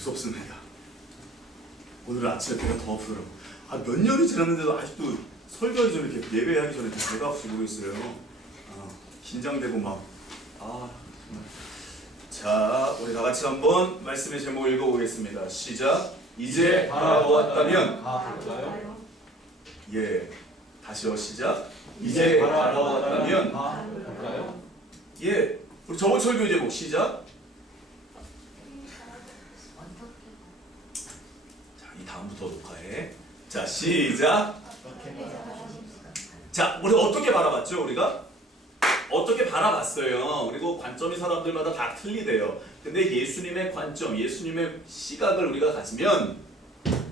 무섭습니다. 오늘 아침에 배가 더 아프더라고. 몇 년이 지났는데도 아직도 설교하기 전에 이렇게 예배하기 전에 배가 아프지 모르겠어요. 긴장되고 막. 정말. 자, 우리 다 같이 한번 말씀의 제목 읽어보겠습니다. 시작. 이제 바라보았다면. 예. 다시요. 시작. 이제 바라보았다면. 예. 우리 저번 설교 제목 시작. 자, 이 다음부터 녹화해. 자, 시작. 자, 우리 어떻게 바라봤죠? 우리가 어떻게 바라봤어요. 그리고 관점이 사람들마다 다 틀리대요. 근데 예수님의 관점, 예수님의 시각을 우리가 가지면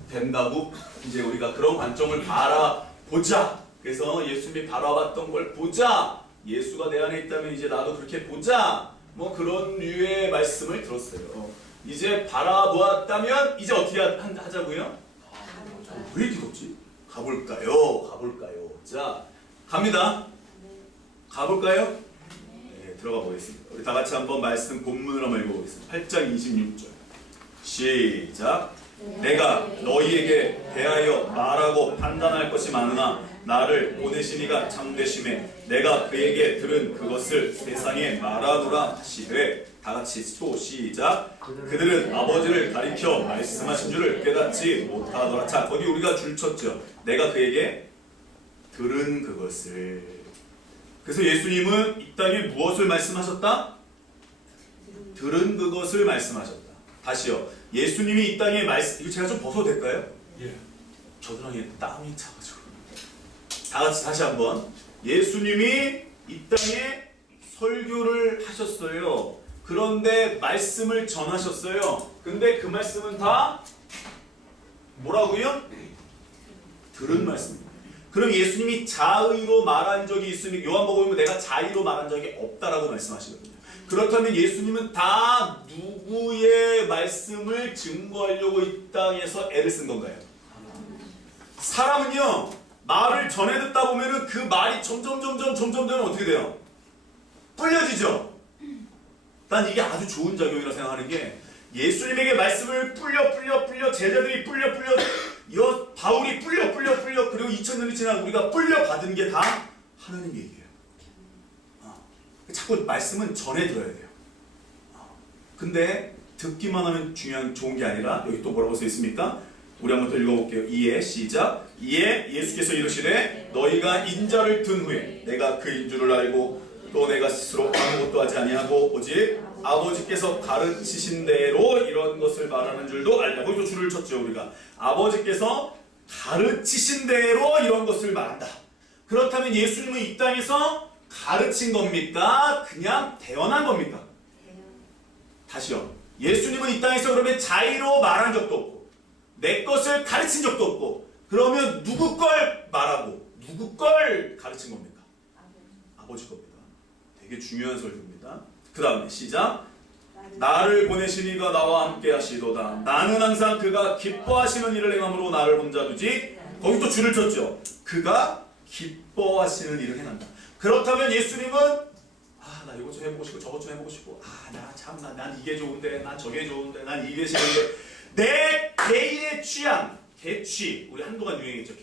된다고. 이제 우리가 그런 관점을 바라보자. 그래서 예수님이 바라봤던 걸 보자. 예수가 내 안에 있다면 이제 나도 그렇게 보자. 뭐 그런 류의 말씀을 들었어요. 이제 바라보았다면 이제 어떻게 하자고요? 왜 이렇게 덥지? 가볼까요? 자, 갑니다. 가볼까요? 네, 들어가 보겠습니다. 우리 다 같이 한번 말씀 본문을 한번 읽어보겠습니다. 8장 26절. 시작. 내가 너희에게 대하여 말하고 판단할 것이 많으나 나를 보내신 이가 참되심에 내가 그에게 들은 그것을 세상에 말하노라 하시되. 다 같이 또 시작. 그들은 아버지를 가리켜 말씀하신 줄을 깨닫지 못하더라. 자, 거기 우리가 줄 쳤죠. 내가 그에게 들은 그것을. 그래서 예수님은 이 땅에 무엇을 말씀하셨다? 들은 그것을 말씀하셨다. 다시요. 예수님이 이 땅에 이거 제가 좀 벗어도 될까요? 예. 겨드랑이에 땀이 차가지고. 다 같이 다시 한번. 예수님이 이 땅에 설교를 하셨어요. 그런데 말씀을 전하셨어요. 근데 그 말씀은 다 뭐라고요? 들은 말씀입니다. 그럼 예수님이 자의로 말한 적이 있으면 요한복음에 내가 자의로 말한 적이 없다라고 말씀하시거든요. 그렇다면 예수님은 다 누구의 말씀을 증거하려고 이 땅에서 애를 쓴 건가요? 사람은요, 말을 전해 듣다 보면은 그 말이 점점 어떻게 돼요? 불려지죠? 난 이게 아주 좋은 작용이라고 생각하는 게, 예수님에게 말씀을 불려 제자들이 불려 바울이 불려 그리고 2000년이 지난 우리가 불려 받은 게 다 하나님 얘기예요. 자꾸 말씀은 전해 들어야 돼요. 근데 듣기만 하면 좋은 게 아니라 여기 또 뭐라고 써 있습니까? 우리 한번 더 읽어볼게요. 이에 시작. 이에 예수께서 이르시되 너희가 인자를 든 후에 내가 그인 줄을 알고 또 내가 스스로 아무것도 하지 아니하고 오직 아버지께서 가르치신 대로 이런 것을 말하는 줄도 알라고. 또 줄을 쳤죠. 우리가 아버지께서 가르치신 대로 이런 것을 말한다. 그렇다면 예수님은 이 땅에서 가르친 겁니까? 그냥 태어난 겁니까? 다시요. 예수님은 이 땅에서 그러면 자의로 말한 적도 없고 내 것을 가르친 적도 없고, 그러면 누구 걸 말하고 누구 걸 가르친 겁니까? 아버지 겁니다. 되게 중요한 설교입니다. 그 다음에 시작. 나를 보내신 이가 나와 함께 하시도다. 나는 항상 그가 기뻐하시는 일을 행함으로 나를 혼자 두지. 거기 또 줄을 쳤죠. 그가 기뻐하시는 일을 행한다. 그렇다면 예수님은 나 이것 좀 해보고 싶고 저것 좀 해보고 싶고 난 이게 좋은데 난 저게 좋은데 난 이게 싫은데 내 개인의 취향, 개취, 우리 한동안 유행했죠.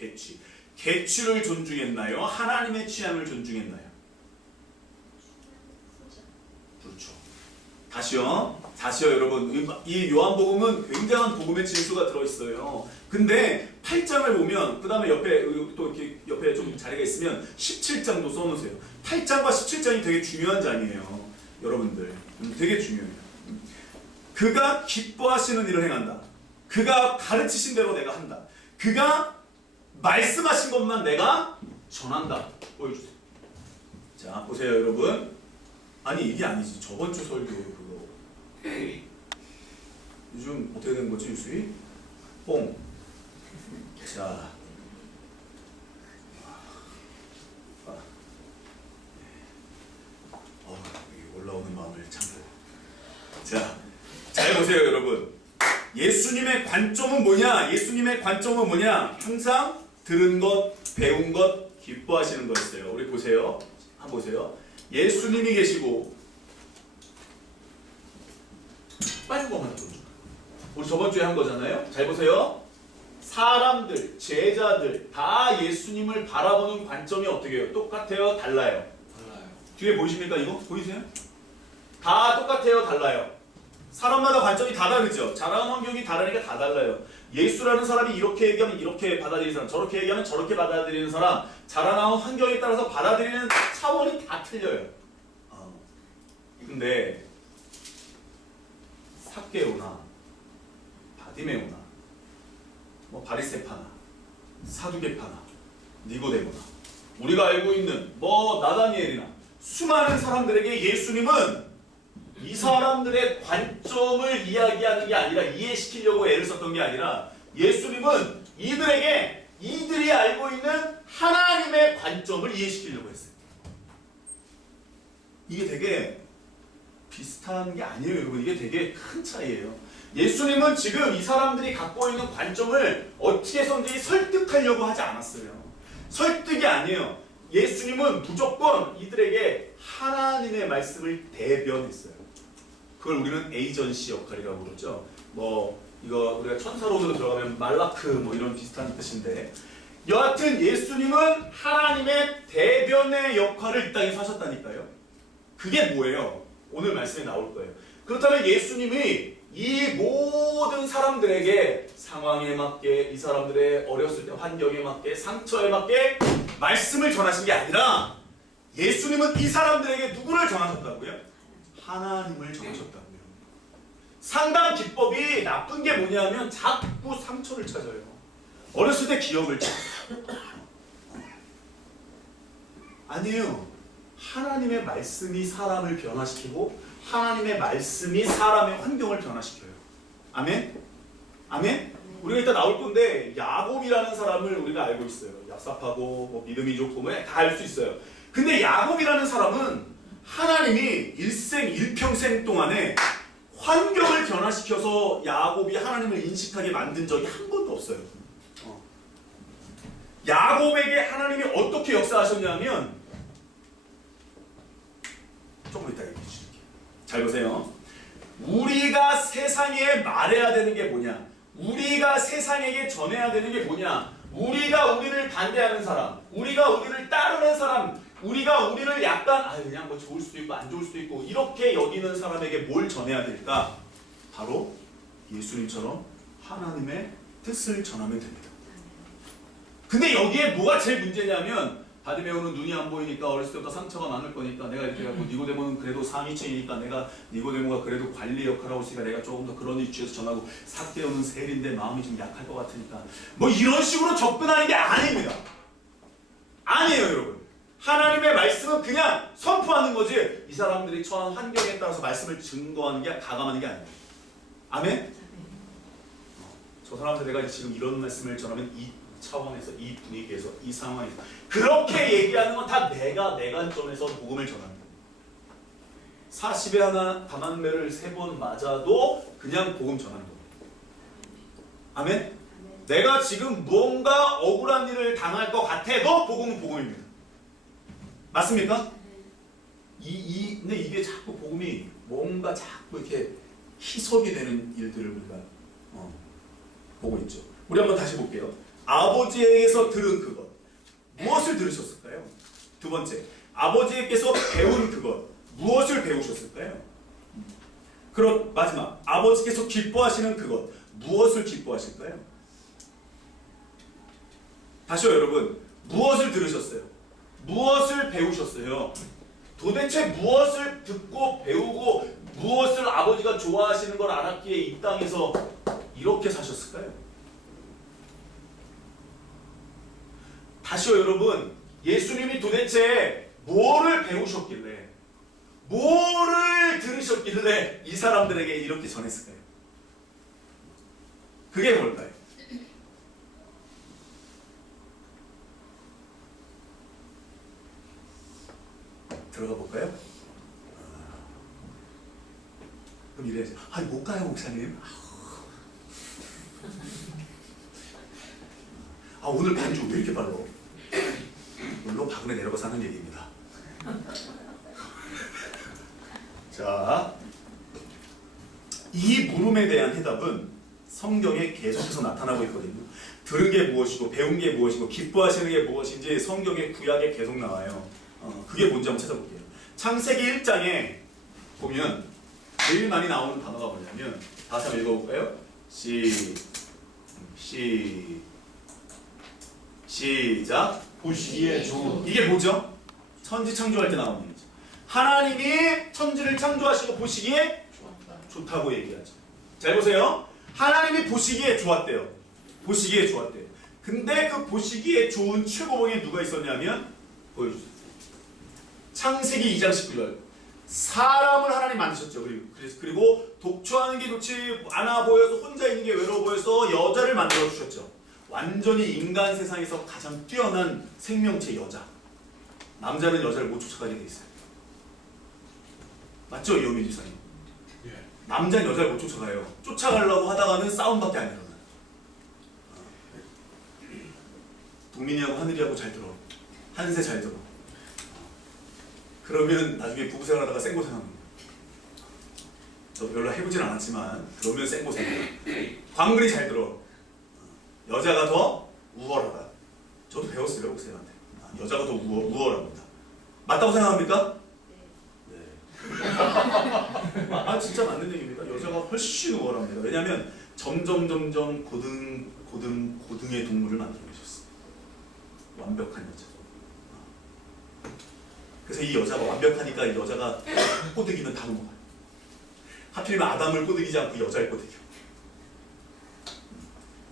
개취를 존중했나요? 하나님의 취향을 존중했나요? 그렇죠. 다시요 여러분. 이 요한복음은 굉장한 복음의 진수가 들어있어요. 근데 8장을 보면 그 다음에 옆에 또 이렇게 옆에 좀 자리가 있으면 17장도 써놓으세요. 8장과 17장이 되게 중요한 장이에요. 여러분들 되게 중요해요. 그가 기뻐하시는 일을 행한다. 그가 가르치신 대로 내가 한다. 그가 말씀하신 것만 내가 전한다. 보여주세요. 자, 보세요 여러분. 아니 이게 아니지. 저번 주 설교 그거. 요즘 어떻게 된 거지 유수이? 뽕. 자. 여기 올라오는 마음을 참고. 자, 잘 보세요 여러분. 예수님의 관점은 뭐냐? 항상 들은 것, 배운 것, 기뻐하시는 거였어요. 우리 보세요. 한번 보세요. 예수님이 계시고 빨간 거 하나 좀 줘. 우리 저번 주에 한 거잖아요. 잘 보세요. 사람들, 제자들 다 예수님을 바라보는 관점이 어떻게 해요? 똑같아요? 달라요? 달라요. 뒤에 보이십니까? 이거? 보이세요? 다 똑같아요? 달라요? 사람마다 관점이 다 다르죠? 자라는 환경이 다르니까 다 달라요. 예수라는 사람이 이렇게 얘기하면 이렇게 받아들이는 사람, 저렇게 얘기하면 저렇게 받아들이는 사람, 자라나온 환경에 따라서 받아들이는 차원이 다 틀려요. 근데 삭개오나 바디메오나 뭐 바리새파나 사두개파나 니고데모나 우리가 알고 있는 뭐 나다니엘이나 수많은 사람들에게 예수님은 이 사람들의 관점을 이야기하는 게 아니라 이해시키려고 애를 썼던 게 아니라 예수님은 이들에게 이들이 알고 있는 하나님의 관점을 이해시키려고 했어요. 이게 되게 비슷한 게 아니에요, 여러분. 이게 되게 큰 차이예요. 예수님은 지금 이 사람들이 갖고 있는 관점을 어떻게 해서든지 설득하려고 하지 않았어요. 설득이 아니에요. 예수님은 무조건 이들에게 하나님의 말씀을 대변했어요. 그걸 우리는 에이전시 역할이라고 그러죠. 뭐 이거 우리가 천사로도 들어가면 말라크 뭐 이런 비슷한 뜻인데 여하튼 예수님은 하나님의 대변의 역할을 이 땅에서 하셨다니까요. 그게 뭐예요? 오늘 말씀에 나올 거예요. 그렇다면 예수님이 이 모든 사람들에게 상황에 맞게 이 사람들의 어렸을 때 환경에 맞게 상처에 맞게 말씀을 전하신 게 아니라 예수님은 이 사람들에게 누구를 전하셨다고요? 하나님을 전하셨다고요. 상담 기법이 나쁜 게 뭐냐면 자꾸 상처를 찾아요. 어렸을 때 기억을 찾아요. 아니에요. 하나님의 말씀이 사람을 변화시키고 하나님의 말씀이 사람의 환경을 변화시켜요. 아멘? 아멘? 우리가 이따 나올 건데 야곱이라는 사람을 우리가 알고 있어요. 얍삽하고 뭐 믿음이 좋고 뭐 다 알 수 있어요. 근데 야곱이라는 사람은 하나님이 일평생 동안에 환경을 변화시켜서 야곱이 하나님을 인식하게 만든 적이 한 번도 없어요. 야곱에게 하나님이 어떻게 역사하셨냐면 조금 이따 얘기해 줄게요. 잘 보세요. 우리가 세상에 말해야 되는 게 뭐냐? 우리가 세상에게 전해야 되는 게 뭐냐? 우리가 우리를 반대하는 사람, 우리가 우리를 따르는 사람, 우리가 우리를 약간 그냥 뭐 좋을 수도 있고 안 좋을 수도 있고 이렇게 여기는 사람에게 뭘 전해야 될까? 바로 예수님처럼 하나님의 뜻을 전하면 됩니다. 근데 여기에 뭐가 제일 문제냐면 바디메오는 눈이 안 보이니까 어렸을 때부터 상처가 많을 거니까 내가 이렇게 하고 니고데모는 그래도 상위층이니까 내가 니고데모가 그래도 관리 역할을 하고 있으니까 내가 조금 더 그런 위치에서 전하고 삭개오는 셀인데 마음이 좀 약할 것 같으니까 뭐 이런 식으로 접근하는 게 아닙니다. 아니에요, 여러분. 하나님의 말씀은 그냥 선포하는 거지 이 사람들이 처한 환경에 따라서 말씀을 증거하는 게 가감하는 게 아니에요. 아멘? 저 사람한테 내가 지금 이런 말씀을 전하면 이 차원에서 이 분위기에서 이 상황에서 그렇게 얘기하는 건 다 내가 내 관점에서 복음을 전합니다. 40에 하나 담한매를 3번 맞아도 그냥 복음 전하는 겁니다. 아멘? 내가 지금 뭔가 억울한 일을 당할 것 같아도 복음은 복음입니다. 맞습니까? 근데 이게 자꾸 복음이 뭔가 자꾸 이렇게 희석이 되는 일들을 우리가 보고 있죠. 우리 한번 다시 볼게요. 아버지에게서 들은 그것. 무엇을 들으셨을까요? 두 번째, 아버지께서 배운 그것. 무엇을 배우셨을까요? 그럼 마지막, 아버지께서 기뻐하시는 그것. 무엇을 기뻐하실까요? 다시요, 여러분. 무엇을 들으셨어요? 무엇을 배우셨어요? 도대체 무엇을 듣고 배우고 무엇을 아버지가 좋아하시는 걸 알았기에 이 땅에서 이렇게 사셨을까요? 다시요, 여러분. 예수님이 도대체 뭐를 배우셨길래 뭐를 들으셨길래 이 사람들에게 이렇게 전했을까요? 그게 뭘까요? 들어가 볼까요? 그럼 이래야지. 못 가요, 목사님. 오늘 반주 왜 이렇게 빨라? 물론 바구니 내려가서 하는 얘기입니다. 자, 이 물음에 대한 해답은 성경에 계속해서 나타나고 있거든요. 들은 게 무엇이고 배운 게 무엇이고 기뻐하시는 게 무엇인지 성경의 구약에 계속 나와요. 그게 뭔지 한번 찾아볼게요. 창세기 1장에 보면 제일 많이 나오는 단어가 뭐냐면 다시 한번 읽어볼까요? 시작. 보시기에 좋은. 이게 뭐죠? 천지 창조할 때 나오는 얘기죠. 하나님이 천지를 창조하시고 보시기에 좋다고 얘기하죠. 잘 보세요. 하나님이 보시기에 좋았대요. 보시기에 좋았대요. 근데 그 보시기에 좋은 최고봉에 누가 있었냐면 보여주세요. 창세기 2장 19절. 사람을 하나님 만드셨죠. 그리고 독초하는 게 좋지 않아 보여서 혼자 있는 게 외로워 보여서 여자를 만들어 주셨죠. 완전히 인간 세상에서 가장 뛰어난 생명체 여자. 남자는 여자를 못 쫓아가게 돼 있어요. 맞죠, 이호민 지사님? 예. 남자는 여자를 못 쫓아가요. 쫓아가려고 하다가는 싸움밖에 안 일어나요. 동민이하고 하늘이하고 잘 들어. 한세 잘 들어. 그러면 나중에 부부생활하다가 생고생합니다. 저도 별로 해보진 않았지만 그러면 생고생해요. 광근이 잘 들어. 여자가 더 우월하다. 저도 배웠어요, 목사님한테. 여자가 더 우월합니다. 맞다고 생각합니까? 네. 진짜 맞는 얘기입니다. 여자가 훨씬 우월합니다. 왜냐하면 점점 고등의 동물을 만들어 계셨어요. 완벽한 여자. 그래서 이 여자가 완벽하니까 이 여자가 꼬드기는 다 넘어가요. 하필이면 아담을 꼬드기지 않고 여자를 꼬드겨.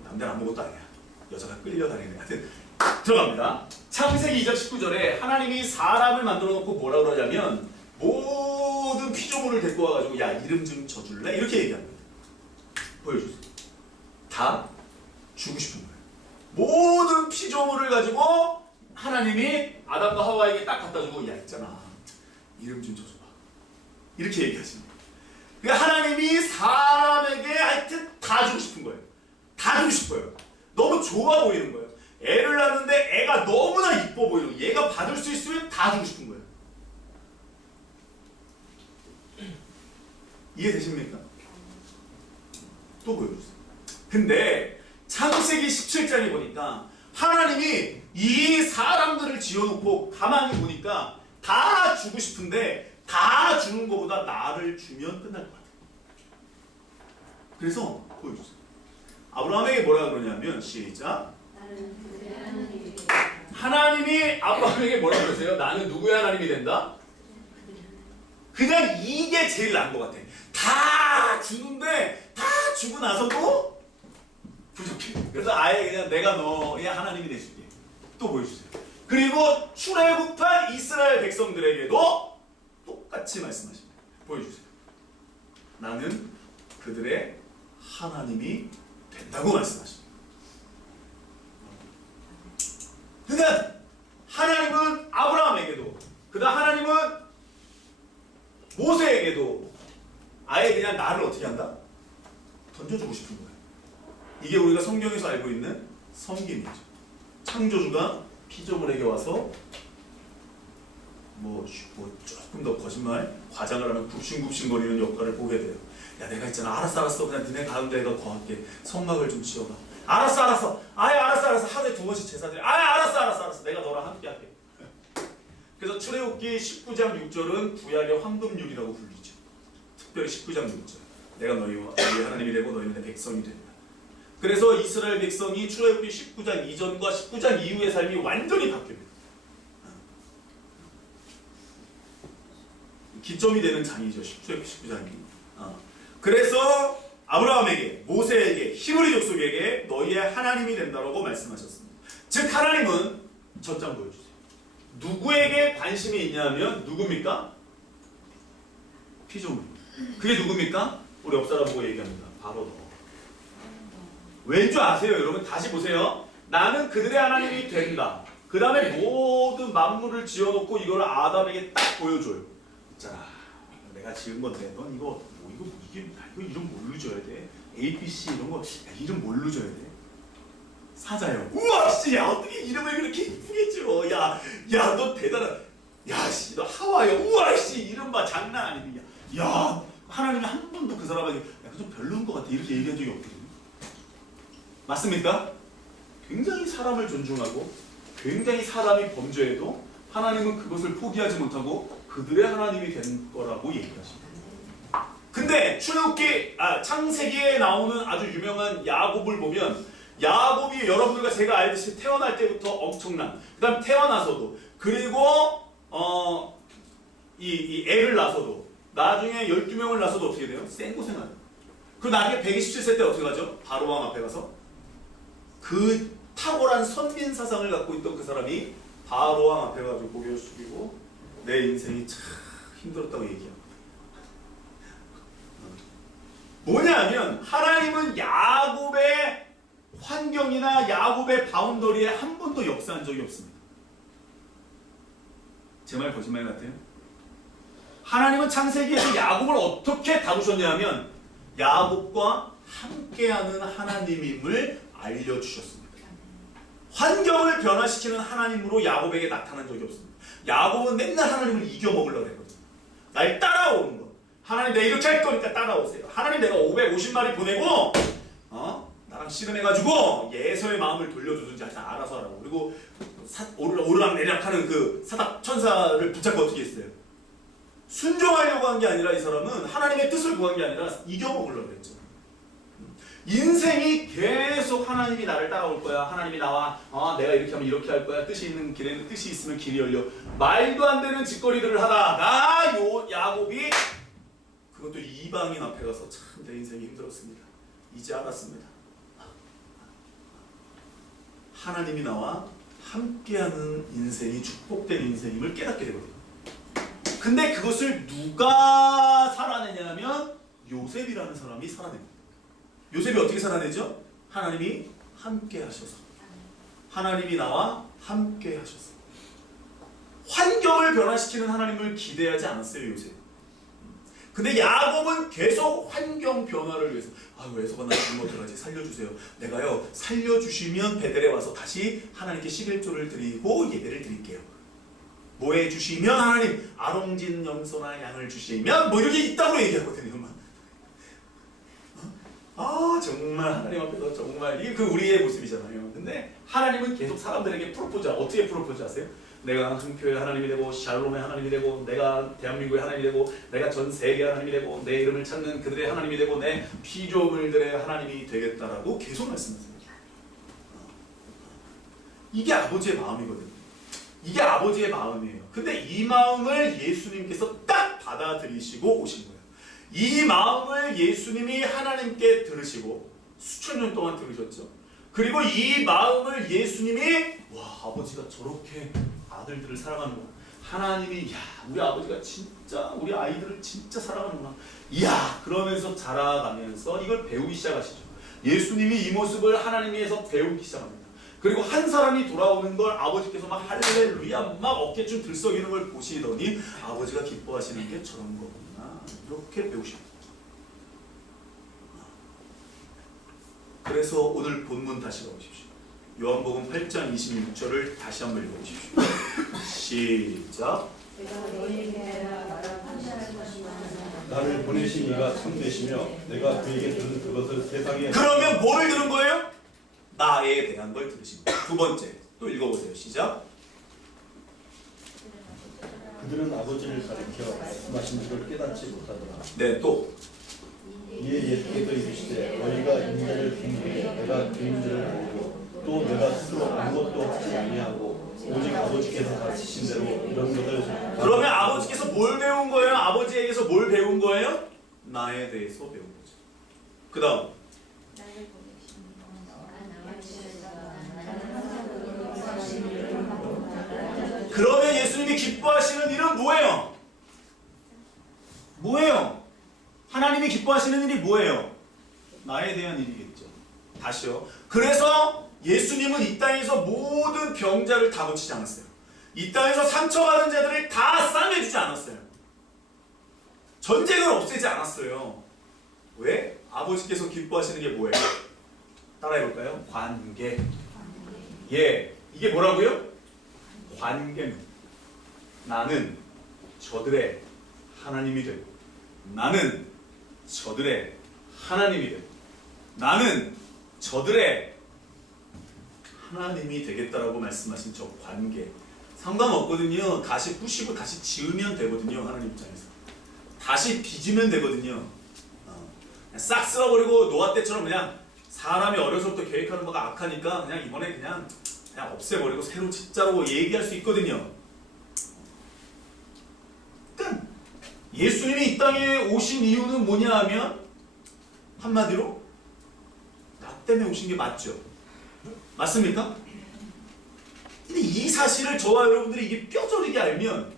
남자는 아무것도 아니야. 여자가 끌려다니는. 하여튼 들어갑니다. 창세기 2장 19절에 하나님이 사람을 만들어 놓고 뭐라고 그러냐면 모든 피조물을 데리고 와가지고 야 이름 좀 져줄래? 이렇게 얘기합니다. 보여주세요. 다 주고 싶은 거예요. 모든 피조물을 가지고 하나님이 아담과 하와에게 딱 갖다 주고 야 있잖아 이름 좀 줘줘봐 이렇게 얘기하십니다. 그러니까 하나님이 사람에게 하여튼 다 주고 싶은 거예요. 다 주고 싶어요. 너무 좋아 보이는 거예요. 애를 낳는데 애가 너무나 이뻐 보이는 거예요. 얘가 받을 수 있으면 다 주고 싶은 거예요. 이해되십니까? 또 보여주세요. 근데 창세기 17장에 보니까 하나님이 이 사람들을 지어놓고 가만히 보니까 다 주고 싶은데 다 주는 것보다 나를 주면 끝날 것 같아요. 그래서 보여주세요. 아브라함에게 뭐라 그러냐면 시작. 하나님이 아브라함에게 뭐라 그러세요? 나는 누구의 하나님이 된다? 그냥 이게 제일 나은 것 같아. 다 주는데 다 주고 나서도 부족해. 그래서 아예 그냥 내가 너의 하나님이 되줄게. 또 보여주세요. 그리고 출애굽한 이스라엘 백성들에게도 똑같이 말씀하십니다. 보여주세요. 나는 그들의 하나님이 된다고 말씀하십니다. 그러니까 하나님은 아브라함에게도 그다음 하나님은 모세에게도 아예 그냥 나를 어떻게 한다? 던져주고 싶은 거예요. 이게 우리가 성경에서 알고 있는 섬김이죠. 창조주가 피조물에게 와서 뭐 조금 더 거짓말, 과장을 하면 굽신굽신거리는 역할을 보게 돼요. 야 내가 있잖아 알았어 그냥 니네 가운데 내가 거할게. 성막을 좀 지어봐. 알았어 아예 알았어 하루에 2번씩 제사드려. 아예 알았어 내가 너랑 함께 할게. 그래서 출애굽기 19장 6절은 구약의 황금률이라고 불리죠. 특별히 19장 6절. 내가 너희의 하나님이 되고 너희는 내 백성이 된다. 그래서 이스라엘 백성이 출애굽기 19장 이전과 19장 이후의 삶이 완전히 바뀝니다. 기점이 되는 장이죠. 출애굽기 19장이. 그래서 아브라함에게, 모세에게, 히브리 족속에게 너희의 하나님이 된다라고 말씀하셨습니다. 즉 하나님은 전장 보여주세요. 누구에게 관심이 있냐면 누굽니까? 피조물. 그게 누굽니까? 우리 옆 사람 보고 얘기합니다. 바로 너. 왠 줄 아세요, 여러분? 다시 보세요. 나는 그들의 하나님이 된다. 그 다음에 모든 만물을 지어놓고 이걸 아담에게 딱 보여줘요. 있잖아, 내가 지은 건데 넌 이거 이게 이거 이름 뭘로 줘야 돼? A, B, C 이런 거 이름 뭘로 줘야 돼? 사자요. 우와, 씨, 야 어떻게 이름을 그렇게 이쁘게 줘? 야, 너 대단한. 야, 씨, 너 하와요. 우와, 씨, 이름 봐, 장난 아니야. 야, 하나님이 한 번도 그 사람에게 야, 그 좀 별로인 것 같아 이렇게 얘기한 적이 없거든요. 맞습니까? 굉장히 사람을 존중하고 굉장히 사람이 범죄해도 하나님은 그것을 포기하지 못하고 그들의 하나님이 된 거라고 얘기하십니다. 근데 창세기에 나오는 아주 유명한 야곱을 보면 야곱이 여러분들과 제가 알듯이 태어날 때부터 엄청난, 그 다음 태어나서도, 그리고 이 애를 낳아서도, 나중에 12명을 낳아서도 어떻게 돼요? 생고생하죠. 그 나중에 127세 때 어떻게 하죠? 바로왕 앞에 가서 그 탁월한 선민 사상을 갖고 있던 그 사람이 바로왕 앞에 가서 고개를 숙이고 내 인생이 참 힘들었다고 얘기합니다. 뭐냐면 하나님은 야곱의 환경이나 야곱의 바운더리에 한 번도 역사한 적이 없습니다. 제 말 거짓말 같아요? 하나님은 창세기에서 야곱을 어떻게 다루셨냐면 야곱과 함께하는 하나님임을 알려주셨습니다. 환경을 변화시키는 하나님으로 야곱에게 나타난 적이 없습니다. 야곱은 맨날 하나님을 이겨먹으려고 했거든요. 날 따라오는 거. 하나님 내가 이렇게 할 거니까 따라오세요. 하나님 내가 550마리 보내고 나랑 씨름해가지고 예서의 마음을 돌려주든지 하여튼 알아서 하라고. 그리고 오르락내리락하는 그 사닥 천사를 붙잡고 어떻게 했어요? 순종하려고 한 게 아니라 이 사람은 하나님의 뜻을 구한 게 아니라 이겨먹으려고 했죠. 인생이 계속 하나님이 나를 따라올 거야. 하나님이 나와 내가 이렇게 하면 이렇게 할 거야. 뜻이 있는 길에는 뜻이 있으면 길이 열려. 말도 안 되는 짓거리들을 하다가 야곱이 그것도 이방인 앞에 가서 참 내 인생이 힘들었습니다. 이제 알았습니다. 하나님이 나와 함께하는 인생이 축복된 인생임을 깨닫게 되거든요. 근데 그것을 누가 살아내냐면 요셉이라는 사람이 살아냅니다. 요셉이 어떻게 살아내죠? 하나님이 함께 하셔서. 하나님이 나와 함께 하셔서. 환경을 변화시키는 하나님을 기대하지 않았어요, 요셉. 근데 야곱은 계속 환경 변화를 위해서 에서가 나 지금 어떡하지? 살려주세요. 내가요 살려주시면 베델에 와서 다시 하나님께 11조를 드리고 예배를 드릴게요. 뭐 해주시면 하나님 아롱진 염소나 양을 주시면 뭐 이렇게 있다고 얘기하거든요. 정말 하나님 앞에서 정말 이게 그 우리의 모습이잖아요. 근데 하나님은 계속 사람들에게 프로포즈. 어떻게 프로포즈 하세요? 내가 한 교회 하나님이 되고 샬롬의 하나님이 되고 내가 대한민국의 하나님이 되고 내가 전 세계 하나님이 되고 내 이름을 찾는 그들의 하나님이 되고 내 피조물들의 하나님이 되겠다라고 계속 말씀하세요. 이게 아버지의 마음이거든요. 이게 아버지의 마음이에요. 근데 이 마음을 예수님께서 딱 받아들이시고 오신 거예요. 이 마음을 예수님이 하나님께 들으시고 수천 년 동안 들으셨죠. 그리고 이 마음을 예수님이 아버지가 저렇게 아들들을 사랑하는구나. 하나님이 우리 아버지가 진짜 우리 아이들을 진짜 사랑하는구나. 그러면서 자라가면서 이걸 배우기 시작하시죠. 예수님이 이 모습을 하나님에서 배우기 시작합니다. 그리고 한 사람이 돌아오는 걸 아버지께서 막 할렐루야 막 어깨춤 들썩이는 걸 보시더니 아버지가 기뻐하시는 게 저런 거구나. 이렇게 배우십니다. 그래서 오늘 본문 다시 가보십시오. 요한복음 8장 26절을 다시 한번 읽어보십시오. 시작. 나를 보내신 이가 참되시며 내가 그에게 들은 그것을 세상에. 그러면 뭘 들은 거예요? 나에 대한 걸 들으신 거예요. 두 번째 또 읽어보세요. 시작. 그들은 아버지를 가리켜 말씀하신 줄을 깨닫지 못하더라. 네, 또. 이에 예수께서 이르시되 너희가 인자를 궁금해 내가 그 인자를 알고 또 내가 스스로 아무것도 하지 아니하고 오직 아버지께서 가르치신 대로 이런 것을. 그러면 아버지께서 뭘 배운 거예요? 아버지에게서 뭘 배운 거예요? 나에 대해서 배운 거죠. 그 다음. 그러면 예수님이 기뻐하시는 일은 뭐예요? 뭐예요? 하나님이 기뻐하시는 일이 뭐예요? 나에 대한 일이겠죠. 다시요. 그래서 예수님은 이 땅에서 모든 병자를 다 고치지 않았어요. 이 땅에서 상처받은 자들을 다 싸매주지 않았어요. 전쟁을 없애지 않았어요. 왜? 아버지께서 기뻐하시는 게 뭐예요? 따라해볼까요? 관계. 이게 뭐라고요? 관계는 나는 저들의 하나님이 되고 나는 저들의 하나님이 되고 나는 저들의 하나님이 되겠다라고 말씀하신 저 관계 상관없거든요. 다시 부시고 다시 지으면 되거든요. 하나님 입장에서 다시 빚으면 되거든요. 싹 쓸어버리고 노아 때처럼 그냥 사람이 어려서부터 계획하는 바가 악하니까 그냥 이번에 그냥 없애버리고 새로 짓자고 얘기할 수 있거든요. 그러니까 예수님이 이 땅에 오신 이유는 뭐냐 하면 한마디로 나 때문에 오신 게 맞죠? 맞습니까? 근데 이 사실을 저와 여러분들이 이게 뼈저리게 알면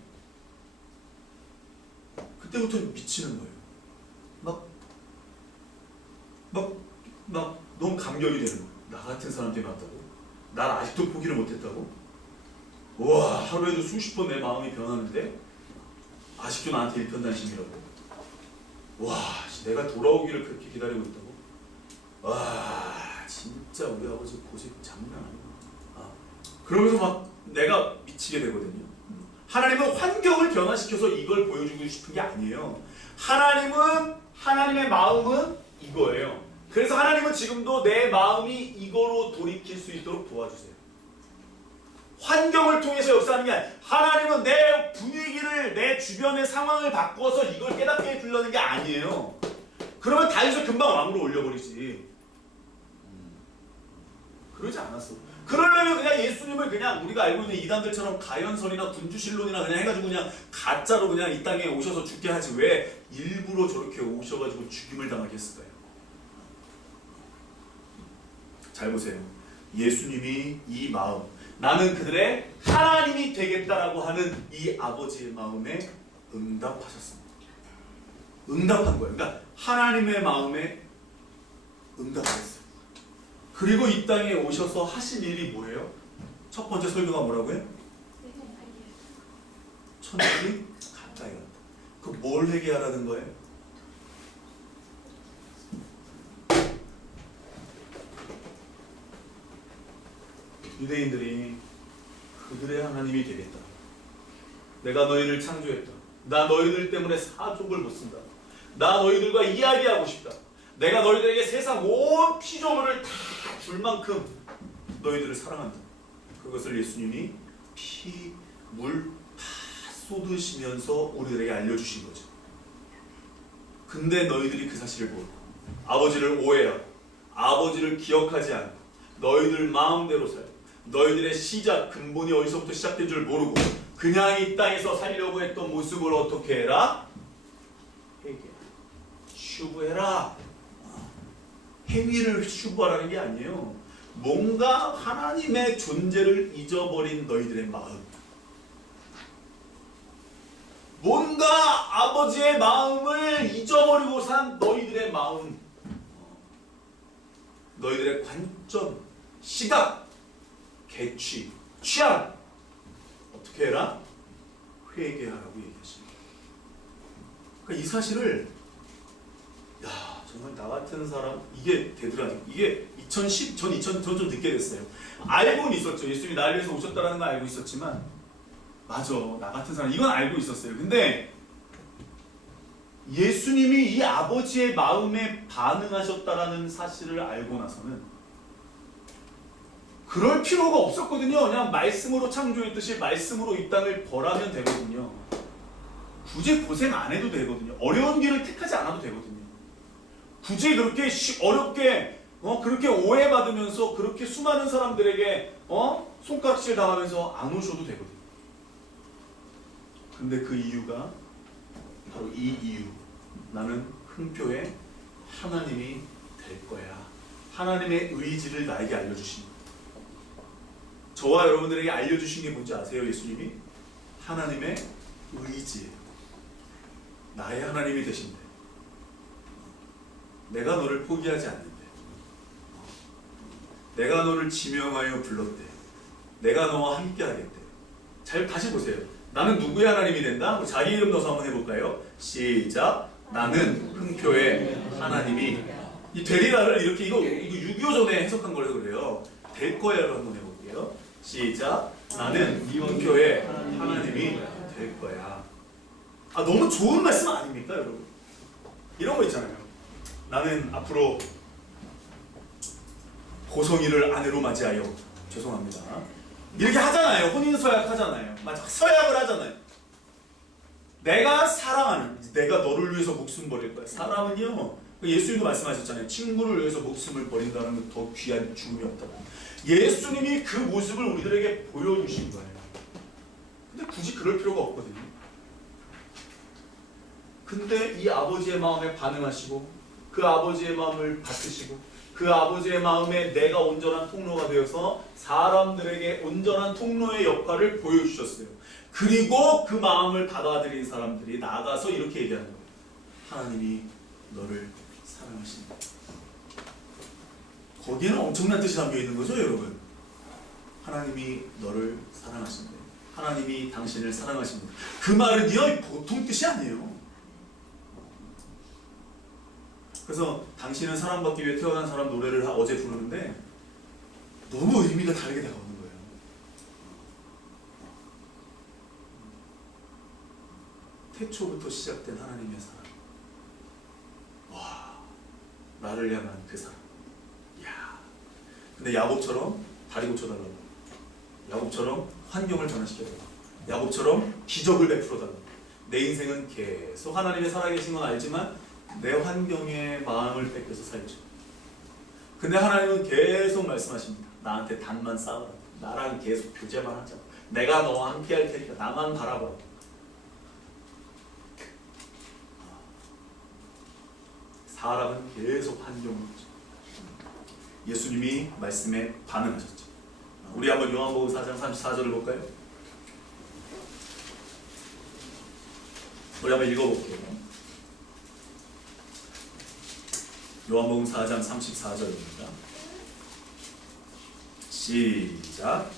그때부터 미치는 거예요. 막 너무 감격이 되는 거예요. 나 같은 사람 때문에 왔다고? 날 아직도 포기를 못했다고? 와, 하루에도 수십 번 내 마음이 변하는데 아직도 나한테 일편단심이라고? 와, 내가 돌아오기를 그렇게 기다리고 있다고? 와, 진짜 우리 아버지 고생 장난 아니야. 그러면서 막 내가 미치게 되거든요. 하나님은 환경을 변화시켜서 이걸 보여주고 싶은 게 아니에요. 하나님의 마음은 이거예요. 그래서 하나님은 지금도 내 마음이 이거로 돌이킬 수 있도록 도와주세요. 환경을 통해서 역사하는 게 아니에요. 하나님은 내 분위기를, 내 주변의 상황을 바꿔서 이걸 깨닫게 해주려는 게 아니에요. 그러면 다윗을 금방 왕으로 올려버리지. 그러지 않았어. 그러려면 그냥 예수님을 그냥 우리가 알고 있는 이단들처럼 가연설이나 군주신론이나 그냥 해가지고 그냥 가짜로 그냥 이 땅에 오셔서 죽게 하지 왜 일부러 저렇게 오셔가지고 죽임을 당하게 했을까요? 잘 보세요. 예수님이 이 마음, 나는 그들의 하나님이 되겠다라고 하는 이 아버지의 마음에 응답하셨습니다. 응답한 거예요. 그러니까 하나님의 마음에 응답했어요. 그리고 이 땅에 오셔서 하신 일이 뭐예요? 첫 번째 설교가 뭐라고요? 천국이 가까이 왔다. 그 뭘 회개하라는 거예요? 유대인들이 그들의 하나님이 되겠다. 내가 너희를 창조했다. 나 너희들 때문에 사족을 못 쓴다. 나 너희들과 이야기하고 싶다. 내가 너희들에게 세상 온 피조물을 다 줄 만큼 너희들을 사랑한다. 그것을 예수님이 피, 물 다 쏟으시면서 우리들에게 알려주신 거죠. 근데 너희들이 그 사실을 모르고 아버지를 오해하고 아버지를 기억하지 않고 너희들 마음대로 살고 너희들의 시작, 근본이 어디서부터 시작된 줄 모르고 그냥 이 땅에서 살려고 했던 모습을 어떻게 해라? 회개해라. 슈브해라. 행위를 슈브하라는 게 아니에요. 뭔가 하나님의 존재를 잊어버린 너희들의 마음, 뭔가 아버지의 마음을 잊어버리고 산 너희들의 마음, 너희들의 관점, 시각, 개취, 취향 어떻게 해라? 회개하라고 얘기하십니다. 그러니까 이 사실을 정말 나 같은 사람 이게 되더라고요. 이게 2010, 전 좀 늦게 됐어요. 알고는 있었죠. 예수님이 나를 위해서 오셨다는 걸 알고 있었지만 맞아, 나 같은 사람 이건 알고 있었어요. 근데 예수님이 이 아버지의 마음에 반응하셨다라는 사실을 알고 나서는 그럴 필요가 없었거든요. 그냥 말씀으로 창조했듯이 말씀으로 이 땅을 벌하면 되거든요. 굳이 고생 안 해도 되거든요. 어려운 길을 택하지 않아도 되거든요. 굳이 그렇게 어렵게 그렇게 오해받으면서 그렇게 수많은 사람들에게 손가락질 당하면서 안 오셔도 되거든요. 근데 그 이유가 바로 이 이유. 나는 흥표의 하나님이 될 거야. 하나님의 의지를 나에게 알려주신 거예요. 저와 여러분들에게 알려주신 게 뭔지 아세요? 예수님이? 하나님의 의지예요. 나의 하나님이 되신대. 내가 너를 포기하지 않는데. 내가 너를 지명하여 불렀대. 내가 너와 함께 하겠대. 잘 다시 보세요. 나는 누구의 하나님이 된다? 자기 이름 넣어서 한번 해볼까요? 시작. 나는 흥표의 하나님이. 이 되리라를 이렇게 이거 6.25 전에 해석한 거라서 그래요. 될 거야를 한번 해볼게요. 시작. 나는 흥표의 하나님이 될 거야. 너무 좋은 말씀 아닙니까, 여러분? 이런 거 있잖아요. 나는 앞으로 보성이를 아내로 맞이하여 죄송합니다. 이렇게 하잖아요. 혼인서약 하잖아요. 맞아. 서약을 하잖아요. 내가 사랑하는, 내가 너를 위해서 목숨 버릴 거야. 사람은요, 예수님도 말씀하셨잖아요. 친구를 위해서 목숨을 버린다는 건 더 귀한 죽음이 없다고. 예수님이 그 모습을 우리들에게 보여주신 거예요. 근데 굳이 그럴 필요가 없거든요. 근데 이 아버지의 마음에 반응하시고 그 아버지의 마음을 받으시고 그 아버지의 마음에 내가 온전한 통로가 되어서 사람들에게 온전한 통로의 역할을 보여주셨어요. 그리고 그 마음을 받아들인 사람들이 나가서 이렇게 얘기하는 거예요. 하나님이 너를 사랑하신다. 거기에는 엄청난 뜻이 담겨 있는 거죠, 여러분. 하나님이 너를 사랑하신다. 하나님이 당신을 사랑하십니다. 그 말은요, 보통 뜻이 아니에요. 그래서 당신은 사랑받기 위해 태어난 사람 노래를 어제 부르는데 너무 의미가 다르게 다가오는 거예요. 태초부터 시작된 하나님의 사랑. 와, 나를 향한 그 사랑. 이야. 근데 야곱처럼 다리 고쳐달라고. 야곱처럼 환경을 변화시켜달라고. 야곱처럼 기적을 베풀어달라고. 내 인생은 계속 하나님의 살아계신 건 알지만 내 환경에 마음을 뺏겨서 살죠. 근데 하나님은 계속 말씀하십니다. 나한테 단만 쌓아라. 나랑 계속 교제만 하자. 내가 너와 함께 할 테니까 나만 바라봐. 사람은 계속 환경을 하죠. 예수님이 말씀에 반응하셨죠. 우리 한번 요한복음 4장 34절을 볼까요? 우리 한번 읽어볼게요. 요한복음 4장 34절입니다. 시작.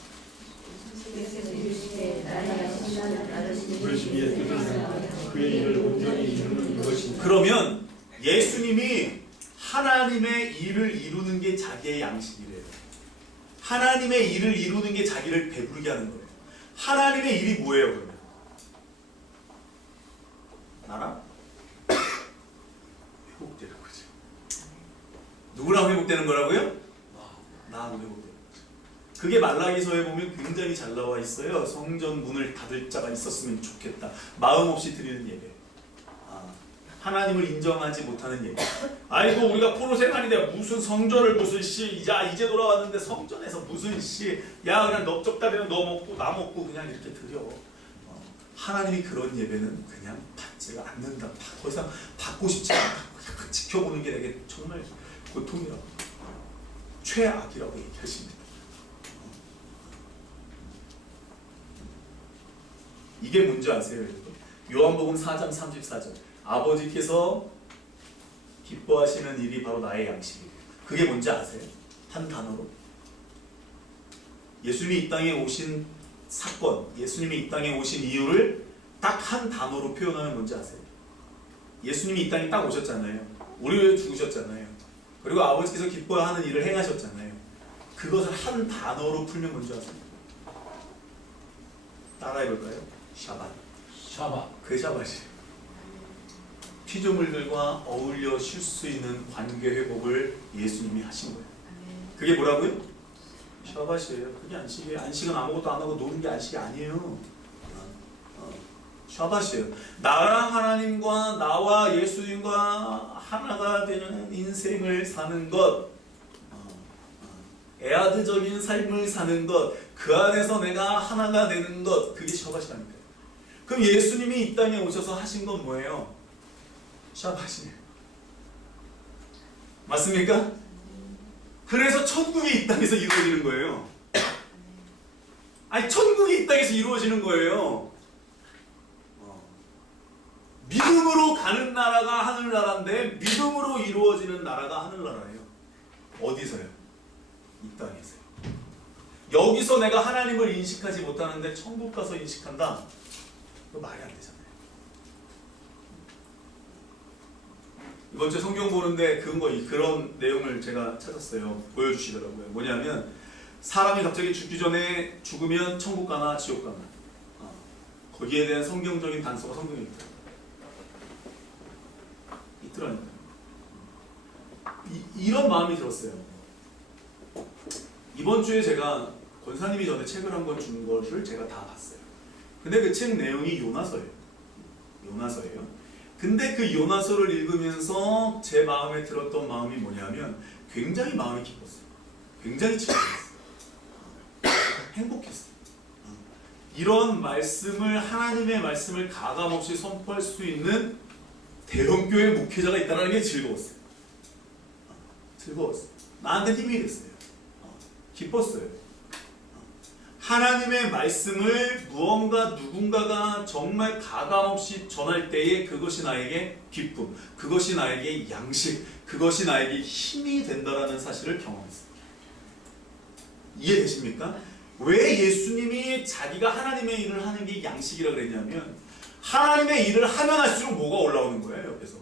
부르시기에 뜻은 그의 일을 온전히 이루는 것이니. 그러면 예수님이 하나님의 일을 이루는 게 자기의 양식이래요. 하나님의 일을 이루는 게 자기를 배부르게 하는 거예요. 하나님의 일이 뭐예요, 그러면? 나랑 회복되는 거죠. 누구랑 회복되는 거라고요? 나하고 회복되는 거죠. 그게 말라기서에 보면 굉장히 잘 나와 있어요. 성전 문을 닫을 자가 있었으면 좋겠다. 마음 없이 드리는 예배. 하나님을 인정하지 못하는 예배. 아이고 우리가 포로 생활인데 무슨 성전을 무슨 이제 돌아왔는데 성전에서 무슨 야 그냥 넓적다리는 너 먹고 나 먹고 그냥 이렇게 드려. 하나님이 그런 예배는 그냥 받지를 않는다. 더 이상 받고 싶지 않다. 그냥 지켜보는 게 내게 정말 고통이라고, 최악이라고 얘기하십니다. 이게 뭔지 아세요, 여러분? 요한복음 4장 34절. 아버지께서 기뻐하시는 일이 바로 나의 양식이에요. 그게 뭔지 아세요? 한 단어로. 예수님이 이 땅에 오신 사건, 예수님이 이 땅에 오신 이유를 딱 한 단어로 표현하면 뭔지 아세요? 예수님이 이 땅에 딱 오셨잖아요. 우리를 위해 죽으셨잖아요. 그리고 아버지께서 기뻐하는 일을 행하셨잖아요. 그것을 한 단어로 풀면 뭔지 아세요? 따라해볼까요? 샤밧. 샤밧. 그 샤밧이에요. 피조물들과 어울려 쉴 수 있는 관계 회복을 예수님이 하신 거예요. 그게 뭐라고요? 샤밧이에요. 그게 안식이에요. 안식은 아무것도 안 하고 노는 게 안식이 아니에요. 샤밧이에요. 나랑 하나님과 나와 예수님과 하나가 되는 인생을 사는 것, 에아드적인 삶을 사는 것, 그 안에서 내가 하나가 되는 것, 그게 샤밧이라니까요. 그럼 예수님이 이 땅에 오셔서 하신 건 뭐예요? 샤밧이에요. 맞습니까? 그래서 천국이 이 땅에서 이루어지는 거예요. 아니 천국이 이 땅에서 이루어지는 거예요. 믿음으로 가는 나라가 하늘나라인데 믿음으로 이루어지는 나라가 하늘나라예요. 어디서요? 이 땅에서요. 여기서 내가 하나님을 인식하지 못하는데 천국 가서 인식한다? 그거 말이 안 되잖아요. 이번 주에 성경 보는데 그런 내용을 제가 찾았어요. 보여주시더라고요. 뭐냐면 사람이 갑자기 죽기 전에 죽으면 천국 가나 지옥 가나, 거기에 대한 성경적인 단서가 성경에 있더라니까요. 이런 마음이 들었어요. 이번 주에 제가 권사님이 전에 책을 한 권 준 것을 제가 다 봤어요. 근데 그 책 내용이 요나서예요. 요나서예요. 근데 그 요나서를 읽으면서 제 마음에 들었던 마음이 뭐냐면 굉장히 마음이 기뻤어요. 굉장히 즐거웠어요. 행복했어요. 이런 말씀을, 하나님의 말씀을 가감없이 선포할 수 있는 대형교회 목회자가 있다는 게 즐거웠어요. 즐거웠어요. 나한테 힘이 됐어요. 기뻤어요. 하나님의 말씀을 무언가 누군가가 정말 가감없이 전할 때에 그것이 나에게 기쁨, 그것이 나에게 양식, 그것이 나에게 힘이 된다라는 사실을 경험했어요. 이해되십니까? 왜 예수님이 자기가 하나님의 일을 하는 게 양식이라 그랬냐면 하나님의 일을 하면 할수록 뭐가 올라오는 거예요. 옆에서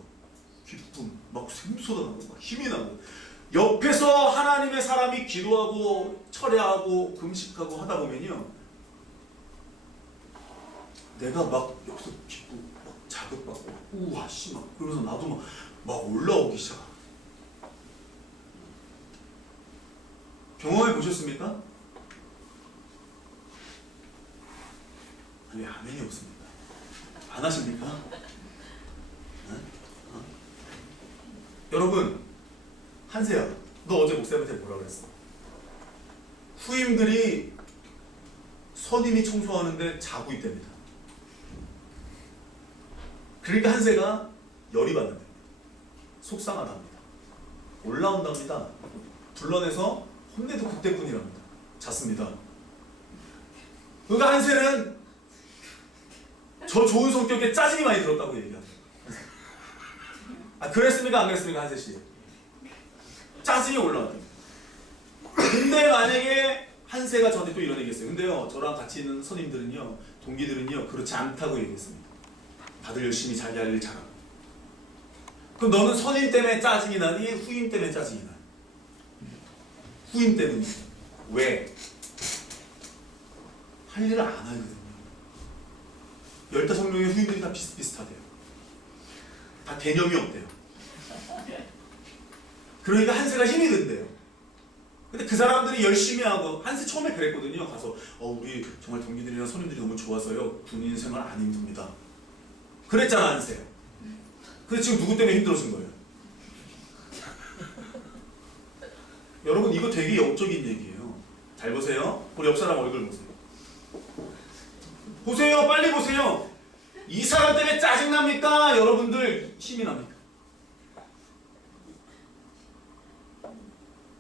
기쁨, 막 샘솟아나고 막 힘이 나고, 옆에서 하나님의 사람이 기도하고 철야하고 금식하고 하다 보면요, 내가 막 옆에서 기쁘고 막 자극받고 우와 씨 막 그러면서 나도 막 올라오기 시작하고. 경험해 보셨습니까? 아니, 아멘이 없습니다. 안 하십니까? 여러분, 한세야, 너 어제 목사님한테 뭐라 그랬어? 후임들이 선임이 청소하는데 자고 있답니다. 그러니까 한세가 열이 받는답니다. 속상하답니다. 올라온답니다. 불러내서 혼내도 그때뿐이랍니다. 잤습니다. 그러니까 한세는 저 좋은 성격에 짜증이 많이 들었다고 얘기합니다. 아, 그랬습니까? 안 그랬습니까? 한세씨? 짜증이 올라왔답니다. 근데 만약에 한세가 저한테 또 이런 얘기했어요. 근데요, 저랑 같이 있는 선임들은요, 동기들은요, 그렇지 않다고 얘기했습니다. 다들 열심히 자기 할 일 잘하고. 그럼 너는 선임 때문에 짜증이 나니? 후임 때문에 짜증이 나니? 후임 때문에. 왜? 할 일을 안 하거든요. 15명의 후임들이 다 비슷비슷하대요. 다 개념이 없대요. 그러니까 한세가 힘이 든대요. 근데 그 사람들이 열심히 하고, 한세 처음에 그랬거든요. 가서 우리 정말 동기들이랑 손님들이 너무 좋아서요, 군인 생활 안 힘듭니다. 그랬잖아, 한세. 근데 지금 누구 때문에 힘들어진 거예요? 여러분, 이거 되게 영적인 얘기예요. 잘 보세요. 우리 옆 사람 얼굴 보세요. 보세요, 빨리 보세요. 이 사람 때문에 짜증납니까? 여러분들 힘이 납니까?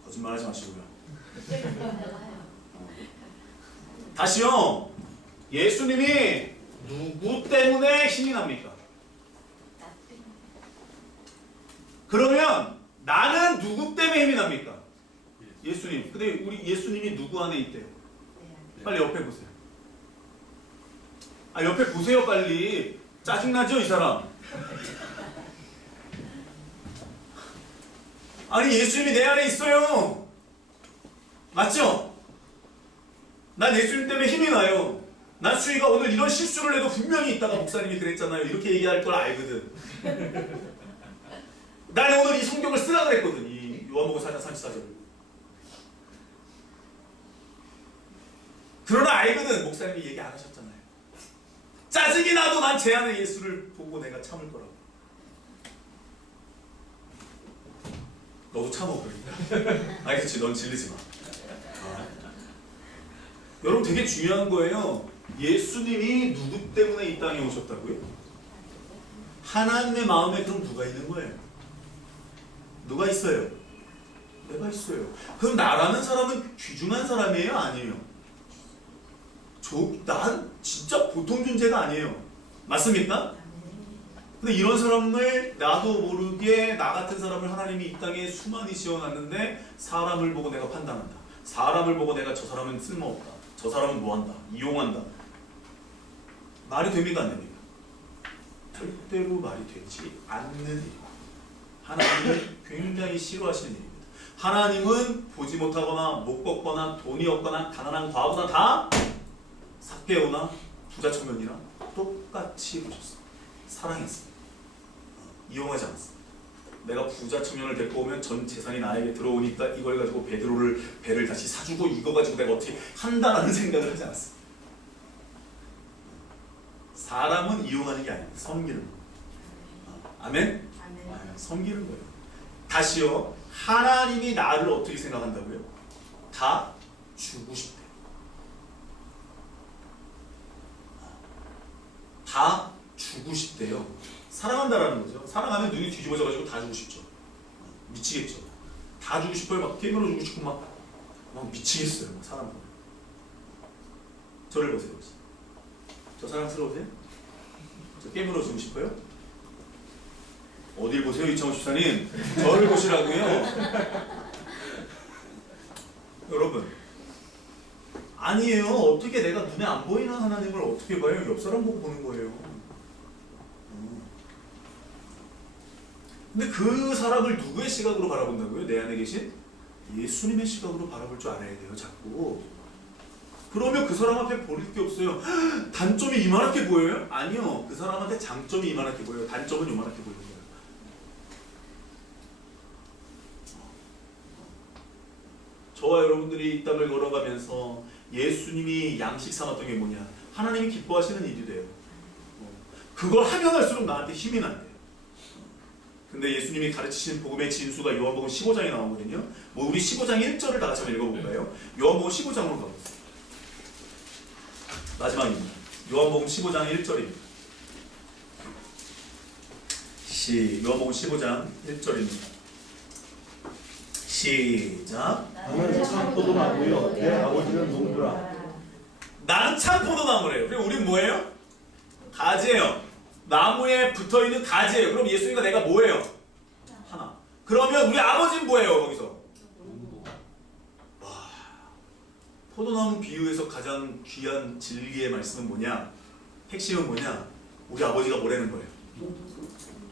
거짓말하지 마시고요. 다시요. 예수님이 누구 때문에 힘이 납니까? 그러면 나는 누구 때문에 힘이 납니까? 예수님. 근데 우리 예수님이 누구 안에 있대요? 빨리 옆에 보세요. 아, 옆에 보세요, 빨리. 짜증나죠, 이 사람? 아니, 예수님이 내 안에 있어요. 맞죠? 난 예수님 때문에 힘이 나요. 난 수희가 오늘 이런 실수를 해도 분명히 있다가 목사님이 그랬잖아요. 이렇게 얘기할 걸 알거든. 난 오늘 이 성경을 쓰라 그랬거든. 이 요한복음 4장 34절을. 그러나 알거든. 목사님이 얘기 안 하셨잖아요. 짜증이 나도 난 제 안에 예수를 보고 내가 참을 거라고. 너도 참어, 그러니까. 아니, 그치, 넌 질리지 마. 여러분, 되게 중요한 거예요. 예수님이 누구 때문에 이 땅에 오셨다고요? 하나님의 마음에 그럼 누가 있는 거예요? 누가 있어요? 내가 있어요. 그럼 나라는 사람은 귀중한 사람이에요? 아니에요? 난 진짜 보통 존재가 아니에요. 맞습니까? 근데 이런 사람을 나도 모르게 나 같은 사람을 하나님이 이 땅에 수많이 지어놨는데 사람을 보고 내가 판단한다. 사람을 보고 내가 저 사람은 쓸모없다. 저 사람은 뭐한다. 이용한다. 말이 됩니까? 안 됩니까? 절대로 말이 되지 않는 일이고 하나님은 굉장히 싫어하시는 일입니다. 하나님은 보지 못하거나 못 걷거나 돈이 없거나 가난한 과부나 다 삭개오나 부자청년이나 똑같이 보셨습니다. 사랑했습니다. 이용하지 않았습니다. 내가 부자 청년을 데리고 오면 전 재산이 나에게 들어오니까 이걸 가지고 배를 다시 사주고 이거 가지고 내가 어떻게 한다라는 생각을 하지 않았어. 사람은 이용하는 게 아니야. 섬기는 거. 아멘? 섬기는 거예요. 다시요. 하나님이 나를 어떻게 생각한다고요? 다 주고 싶대. 다 주고 싶대요. 사랑한다라는 거죠. 사랑하면 눈이 뒤집어져가지고 다 주고 싶죠. 미치겠죠. 다 주고 싶어요. 막 깨물어 주고 싶고 막 미치겠어요. 막 사람 보면. 저를 보세요. 저 사랑스러우세요? 저 깨물어 주고 싶어요? 어딜 보세요, 이창호 집사님? 저를 보시라고요. 여러분, 아니에요. 어떻게 내가 눈에 안 보이는 하나님을 어떻게 봐요? 옆 사람 보고 보는 거예요. 근데 그 사람을 누구의 시각으로 바라본다고요? 내 안에 계신 예수님의 시각으로 바라볼 줄 알아야 돼요. 자꾸. 그러면 그 사람 앞에 보일 게 없어요. 단점이 이만하게 보여요? 아니요. 그 사람한테 장점이 이만하게 보여요. 단점은 이만하게 보이는 거예요. 저와 여러분들이 이 땅을 걸어가면서 예수님이 양식 삼았던 게 뭐냐? 하나님이 기뻐하시는 일이 돼요. 그걸 하면 할수록 나한테 힘이 난대요. 근데 예수님이 가르치신 복음의 진수가 요한복음 15장에 나오거든요. 우리 15장 1절을 다 같이 한번 읽어볼까요? 요한복음 15장으로 가보세요. 마지막입니다. 요한복음 15장 1절입니다. 요한복음 15장 1절입니다. 시작. 나는 참 포도나무요 내 아버지는 농부라. 나는 참 포도나무래요. 그리고 우린 뭐예요? 가지예요. 나무에 붙어있는 가지예요. 그럼 예수님과 내가 뭐예요? 하나. 그러면 우리 아버지는 뭐예요? 거기서? 와, 포도나무 비유에서 가장 귀한 진리의 말씀은 뭐냐? 핵심은 뭐냐? 우리 아버지가 뭐라는 거예요?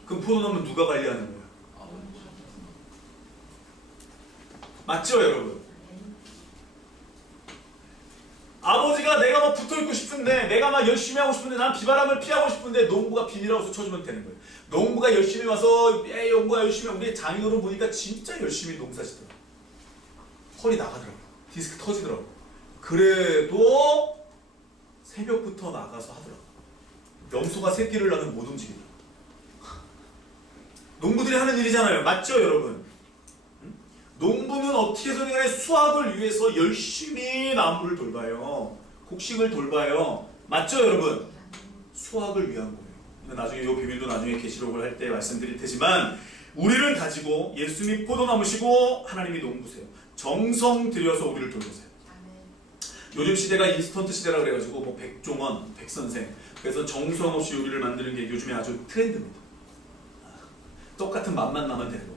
그럼 포도나무는 누가 관리하는 거예요? 맞죠, 여러분? 아버지가 내가 막 붙어있고 싶은데, 내가 막 열심히 하고 싶은데, 난 비바람을 피하고 싶은데 농부가 비닐하우스 쳐주면 되는 거예요. 농부가 열심히 와서 농부가 열심히 하고, 우리 장인어른 보니까 진짜 열심히 농사지더라고. 허리 나가더라고. 디스크 터지더라고. 그래도 새벽부터 나가서 하더라고. 염소가 새끼를 낳으면 못 움직이더라고. 농부들이 하는 일이잖아요. 맞죠, 여러분? 농부는 어떻게 해서든 간에 수확을 위해서 열심히 나무를 돌봐요. 곡식을 돌봐요. 맞죠, 여러분? 수확을 위한 거예요. 나중에 이 비밀도 나중에 계시록을 할 때 말씀드릴 테지만, 우리를 가지고 예수님이 포도나무시고 하나님이 농부세요. 정성 들여서 우리를 돌보세요. 요즘 시대가 인스턴트 시대라 그래가지고 뭐 백종원, 백선생, 그래서 정성 없이 요리를 만드는 게 요즘에 아주 트렌드입니다. 똑같은 맛만 나면 되는 거예요.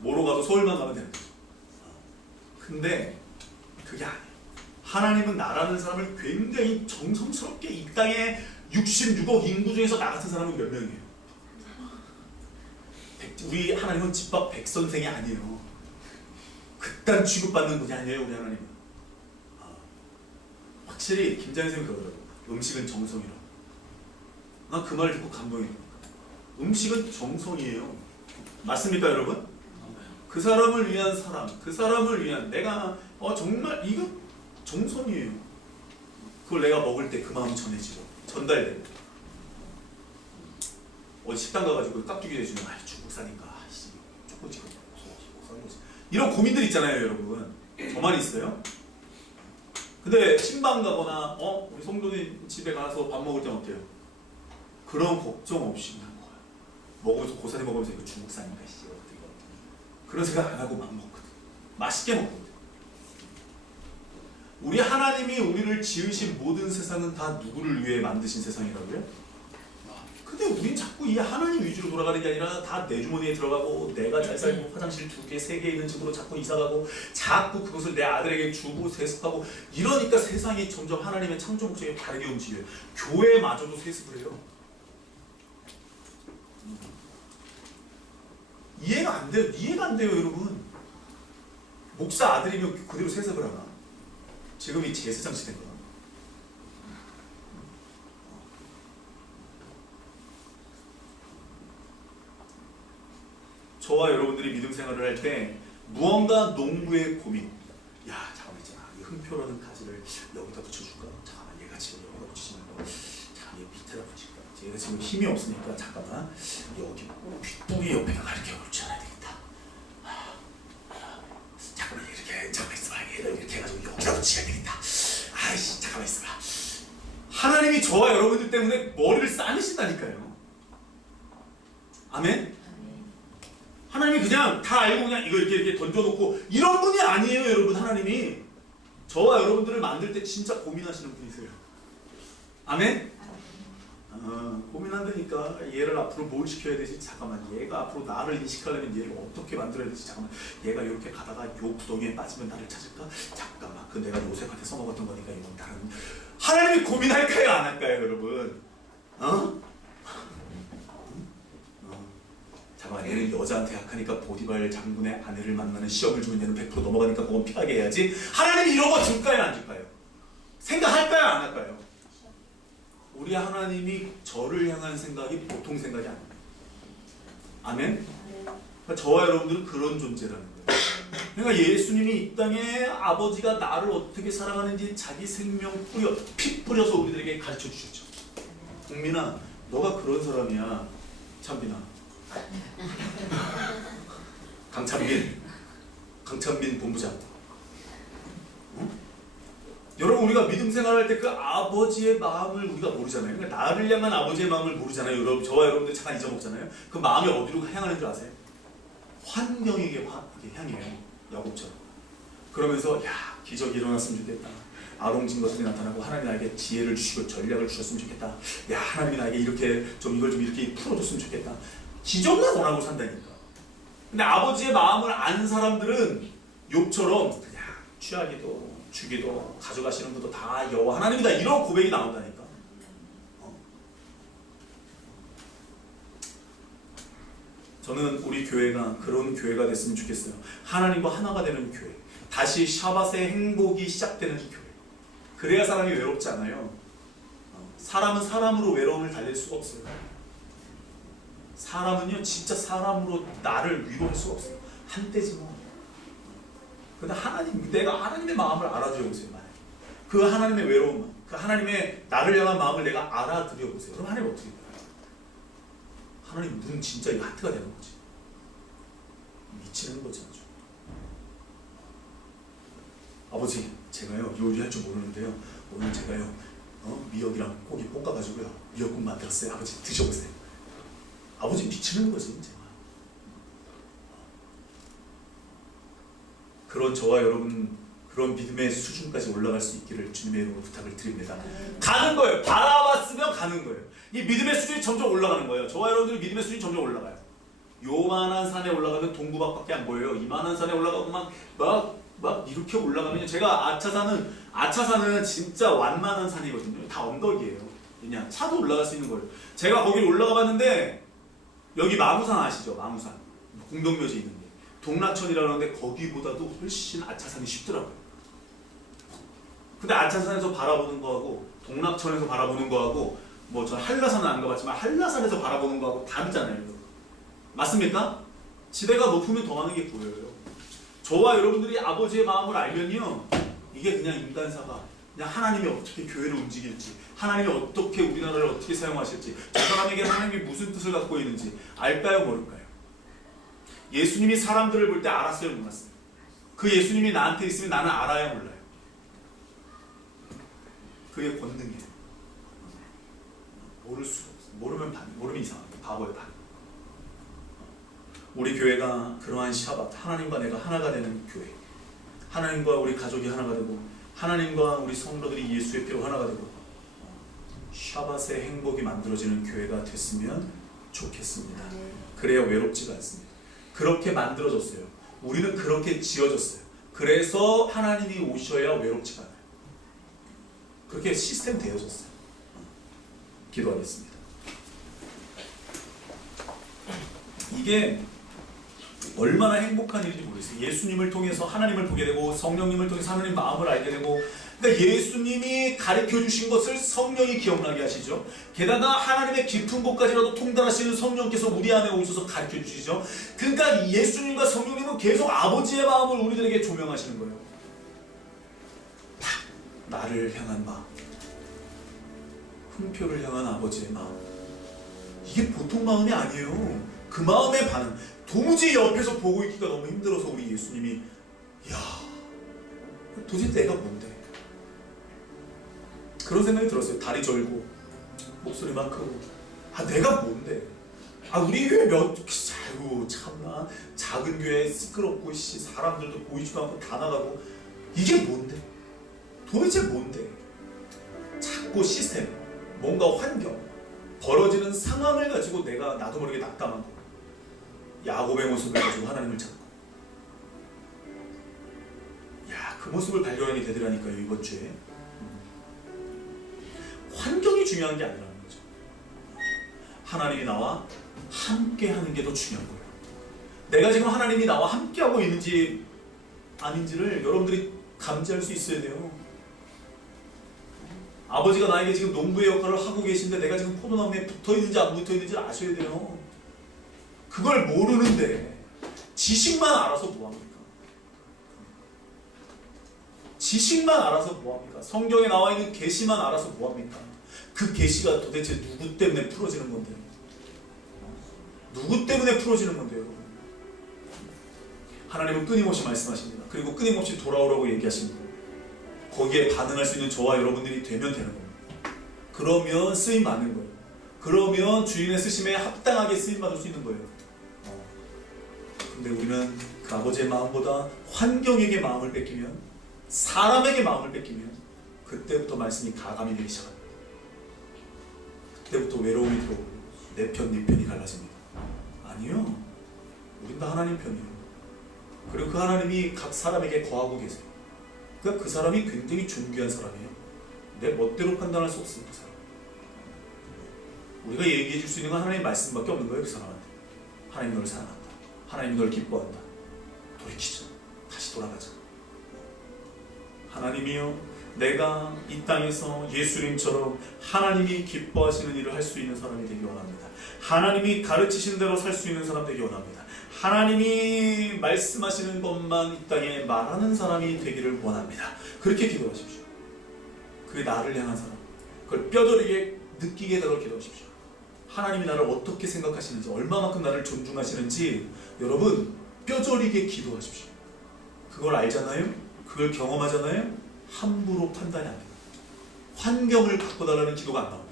뭐로 가도 서울만 가면 되는 거죠. 근데 그게 아니에요. 하나님은 나라는 사람을 굉장히 정성스럽게 이 땅에 66억 인구 중에서 나 같은 사람은 몇 명이에요? 우리 하나님은 집밥 백선생이 아니에요. 그딴 취급받는 분이 아니에요. 우리 하나님은. 확실히 김장희 선생님이 그러더라고요. 음식은 정성이라. 난 그 말 듣고 감동이에요. 음식은 정성이에요. 맞습니까, 여러분? 그 사람을 위한 사람, 그 사람을 위한 내가 정말 이거 정성이에요. 그걸 내가 먹을 때 그 마음이 전해지고 전달되고. 어디 식당 가가지고 깍두기 해주면 중국산인가 조금 찍어 이런 고민들 있잖아요, 여러분. 저만 있어요? 근데 신방 가거나 우리 성도님 집에 가서 밥 먹을 땐 어때요? 그런 걱정 없이 그냥 먹어요. 먹으면서 고사리 먹으면서 이거 중국산인가 그런 생각 안 하고 막 먹거든. 맛있게 먹거든. 우리 하나님이 우리를 지으신 모든 세상은 다 누구를 위해 만드신 세상이라고요? 근데 우린 자꾸 이 하나님 위주로 돌아가는 게 아니라 다 내 주머니에 들어가고 내가 잘 살고 화장실 2개, 3개 있는 집으로 자꾸 이사가고 자꾸 그것을 내 아들에게 주고 세습하고 이러니까 세상이 점점 하나님의 창조 목적에 다르게 움직여요. 교회마저도 세습을 해요. 이해가 안 돼요. 이해가 안 돼요, 여러분. 목사 아들이면 그대로 세습을 하나? 지금이 제사장 시대인가? 저와 여러분들이 믿음 생활을 할 때 무언가 농부의 고민. 야, 잠깐만 있잖아. 이 흠표라는 가지를 여기다 붙여줄까? 잠깐만, 얘가 지금 여기다 붙이시면 잠깐 얘 밑에다 붙일까? 얘가 지금 힘이 없으니까 잠깐만 여기 윗부리 옆에다가 이렇게 붙여놔야 되겠다. 잠깐만 이렇게 잠깐만 있어봐. 얘를 이렇게 해가지고 여기다 붙여야 되겠다. 아이씨, 잠깐만 있어봐. 하나님이 저와 여러분들 때문에 머리를 싸매신다니까요. 아멘? 하나님이 그냥 다 알고 그냥 이거 이렇게 던져놓고 이런 분이 아니에요, 여러분. 하나님이 저와 여러분들을 만들 때 진짜 고민하시는 분이세요. 아멘? 고민한다니까. 얘를 앞으로 뭘 시켜야 되지? 잠깐만, 얘가 앞으로 나를 인식하려면 얘를 어떻게 만들어야 되지? 잠깐만, 얘가 이렇게 가다가 요 구덩이에 빠지면 나를 찾을까? 잠깐만, 그 내가 요셉한테 써먹었던 거니까 이건 다른. 하나님이 고민할까요, 안 할까요, 여러분? 잠깐만, 얘는 여자한테 약하니까 보디발 장군의 아내를 만나는 시험을 주면 얘는 100% 넘어가니까 그건 피하게 해야지. 하나님이 이런 거 줄까요, 안 줄까요? 생각할까요, 안 할까요? 우리 하나님이 저를 향한 생각이 보통 생각이 아닙니다. 아멘? 그러니까 저와 여러분들은 그런 존재라는 거예요. 그러니까 예수님이 이 땅에 아버지가 나를 어떻게 사랑하는지 자기 생명 뿌려, 피 뿌려서 우리들에게 가르쳐 주셨죠. 국민아, 너가 그런 사람이야. 참빈아. 강찬빈 본부장. 여러분, 우리가 믿음 생활할 때 그 아버지의 마음을 우리가 모르잖아요. 그러니까 나를 향한 아버지의 마음을 모르잖아요. 여러분, 저와 여러분들 잠깐 잊어먹잖아요. 그 마음이 어디로 향하는 줄 아세요? 환경에게 향해요. 야곱처럼. 그러면서 야, 기적이 일어났으면 좋겠다. 아롱진 것들이 나타나고 하나님 나에게 지혜를 주시고 전략을 주셨으면 좋겠다. 야, 하나님이 나에게 이렇게 좀 이걸 좀 이렇게 풀어줬으면 좋겠다. 기적만 원하고 산다니까. 근데 아버지의 마음을 아는 사람들은 욥처럼 그냥 취하기도 주기도 가져가시는 것도 다 여호와 하나님이다, 이런 고백이 나온다니까. 저는 우리 교회가 그런 교회가 됐으면 좋겠어요. 하나님과 하나가 되는 교회. 다시 샤밧의 행복이 시작되는 교회. 그래야 사람이 외롭지 않아요. 사람은 사람으로 외로움을 달랠 수가 없어요. 사람은요, 진짜 사람으로 나를 위로할 수가 없어요. 한때지 뭐. 근데 하나님, 내가 하나님의 마음을 알아들여 보세요. 그 하나님의 외로움, 그 하나님의 나를 향한 마음을 내가 알아들여 보세요. 그럼 하나님 어떻게 돼요? 하나님 눈 진짜 이거 하트가 되는 거지. 미치는 거지 아주. 아버지, 제가요 요리할 줄 모르는데요, 오늘 제가요 미역이랑 고기 볶아가지고요 미역국 만들었어요. 아버지 드셔보세요. 아버지 미치는 거지 제가. 그런 저와 여러분, 그런 믿음의 수준까지 올라갈 수 있기를 주님의 이름으로 부탁을 드립니다. 가는 거예요. 바라봤으면 가는 거예요. 이 믿음의 수준이 점점 올라가는 거예요. 저와 여러분들이 믿음의 수준이 점점 올라가요. 요만한 산에 올라가면 동구밖에 안 보여요. 이만한 산에 올라가고 막 이렇게 올라가면, 제가 아차산은 진짜 완만한 산이거든요. 다 언덕이에요. 그냥 차도 올라갈 수 있는 거예요. 제가 거기 올라가 봤는데, 여기 마무산 아시죠? 마무산. 공동묘지 있는 데. 동락천이라는데 거기보다도 훨씬 아차산이 쉽더라고요. 근데 아차산에서 바라보는 거하고 동락천에서 바라보는 거하고, 뭐 저 한라산은 안 가봤지만 한라산에서 바라보는 거하고 다르잖아요. 맞습니까? 지대가 높으면 더 많은 게 보여요. 저와 여러분들이 아버지의 마음을 알면요, 이게 그냥 인간사가, 그냥 하나님이 어떻게 교회를 움직일지, 하나님이 어떻게 우리나라를 어떻게 사용하실지, 저 사람에게 하나님이 무슨 뜻을 갖고 있는지 알까요, 모를까요? 예수님이 사람들을 볼 때 알았어요, 몰랐어요? 그 예수님이 나한테 있으면 나는 알아야 몰라요? 그게 권능이에요. 모를 수가 없어요. 모르면 이상하게 바보예요, 바보. 우리 교회가 그러한 샤밧, 하나님과 내가 하나가 되는 교회, 하나님과 우리 가족이 하나가 되고, 하나님과 우리 성도들이 예수의 피로 하나가 되고, 샤밧의 행복이 만들어지는 교회가 됐으면 좋겠습니다. 그래야 외롭지가 않습니다. 그렇게 만들어졌어요. 우리는 그렇게 지어졌어요. 그래서 하나님이 오셔야 외롭지가 않아요. 그렇게 시스템 되어졌어요. 기도하겠습니다. 이게 얼마나 행복한 일인지 모르겠어요. 예수님을 통해서 하나님을 보게 되고 성령님을 통해서 하나님 마음을 알게 되고, 그러니까 예수님이 가르쳐 주신 것을 성령이 기억나게 하시죠. 게다가 하나님의 깊은 곳까지라도 통달하시는 성령께서 우리 안에 오셔서 가르쳐 주시죠. 그러니까 예수님과 성령님은 계속 아버지의 마음을 우리들에게 조명하시는 거예요. 나를 향한 마음, 훈표를 향한 아버지의 마음, 이게 보통 마음이 아니에요. 그 마음의 반응, 도무지 옆에서 보고 있기가 너무 힘들어서 우리 예수님이, 야, 도대체 내가 뭔데? 그런 생각이 들었어요. 다리 절고 목소리만 크고, 아 내가 뭔데? 아 우리 교회 아이고 참나, 작은 교회 시끄럽고 사람들도 보이지도 않고 다 나가고, 이게 뭔데? 도대체 뭔데? 자꾸 시스템, 뭔가 환경, 벌어지는 상황을 가지고 내가 나도 모르게 낙담한 거. 야곱의 모습을 가지고 하나님을 찾고, 야, 그 모습을 발견하게 되더라니까요. 이번 주에 환경이 중요한 게 아니라는 거죠. 하나님이 나와 함께 하는 게 더 중요한 거예요. 내가 지금 하나님이 나와 함께 하고 있는지 아닌지를 여러분들이 감지할 수 있어야 돼요. 아버지가 나에게 지금 농부의 역할을 하고 계신데 내가 지금 포도나무에 붙어 있는지 안 붙어 있는지 아셔야 돼요. 그걸 모르는데 지식만 알아서 뭐합니까? 지식만 알아서 뭐합니까? 성경에 나와 있는 계시만 알아서 뭐합니까? 그 계시가 도대체 누구 때문에 풀어지는 건데요? 누구 때문에 풀어지는 건데요, 여러분? 하나님은 끊임없이 말씀하십니다. 그리고 끊임없이 돌아오라고 얘기하십니다. 거기에 반응할 수 있는 저와 여러분들이 되면 되는 겁니다. 그러면 쓰임 받는 거예요. 그러면 주인의 쓰심에 합당하게 쓰임 받을 수 있는 거예요. 근데 우리는 그 아버지의 마음보다 환경에게 마음을 뺏기면, 사람에게 마음을 뺏기면, 그때부터 말씀이 가감이 되기 시작합니다. 그때부터 외로움이 들어오고 내 편, 네 편이 갈라집니다. 아니요, 우린 다 하나님 편이에요. 그리고 그 하나님이 각 사람에게 거하고 계세요. 그러니까 그 사람이 굉장히 존귀한 사람이에요. 내 멋대로 판단할 수 없습니다. 그 사람. 우리가 얘기해 줄 수 있는 건 하나님의 말씀밖에 없는 거예요. 그 사람한테. 하나님 너를 사랑한다. 하나님 너를 기뻐한다. 돌이키자. 다시 돌아가자. 하나님이요, 내가 이 땅에서 예수님처럼 하나님이 기뻐하시는 일을 할 수 있는 사람이 되기 원합니다. 하나님이 가르치신 대로 살 수 있는 사람 되기 원합니다. 하나님이 말씀하시는 것만 이 땅에 말하는 사람이 되기를 원합니다. 그렇게 기도하십시오. 그게 나를 향한 사람, 그걸 뼈저리게 느끼게 되도록 기도하십시오. 하나님이 나를 어떻게 생각하시는지, 얼마만큼 나를 존중하시는지 여러분 뼈저리게 기도하십시오. 그걸 알잖아요? 그걸 경험하잖아요? 함부로 판단이 안 됩니다. 환경을 바꿔달라는 기도가 안 나옵니다.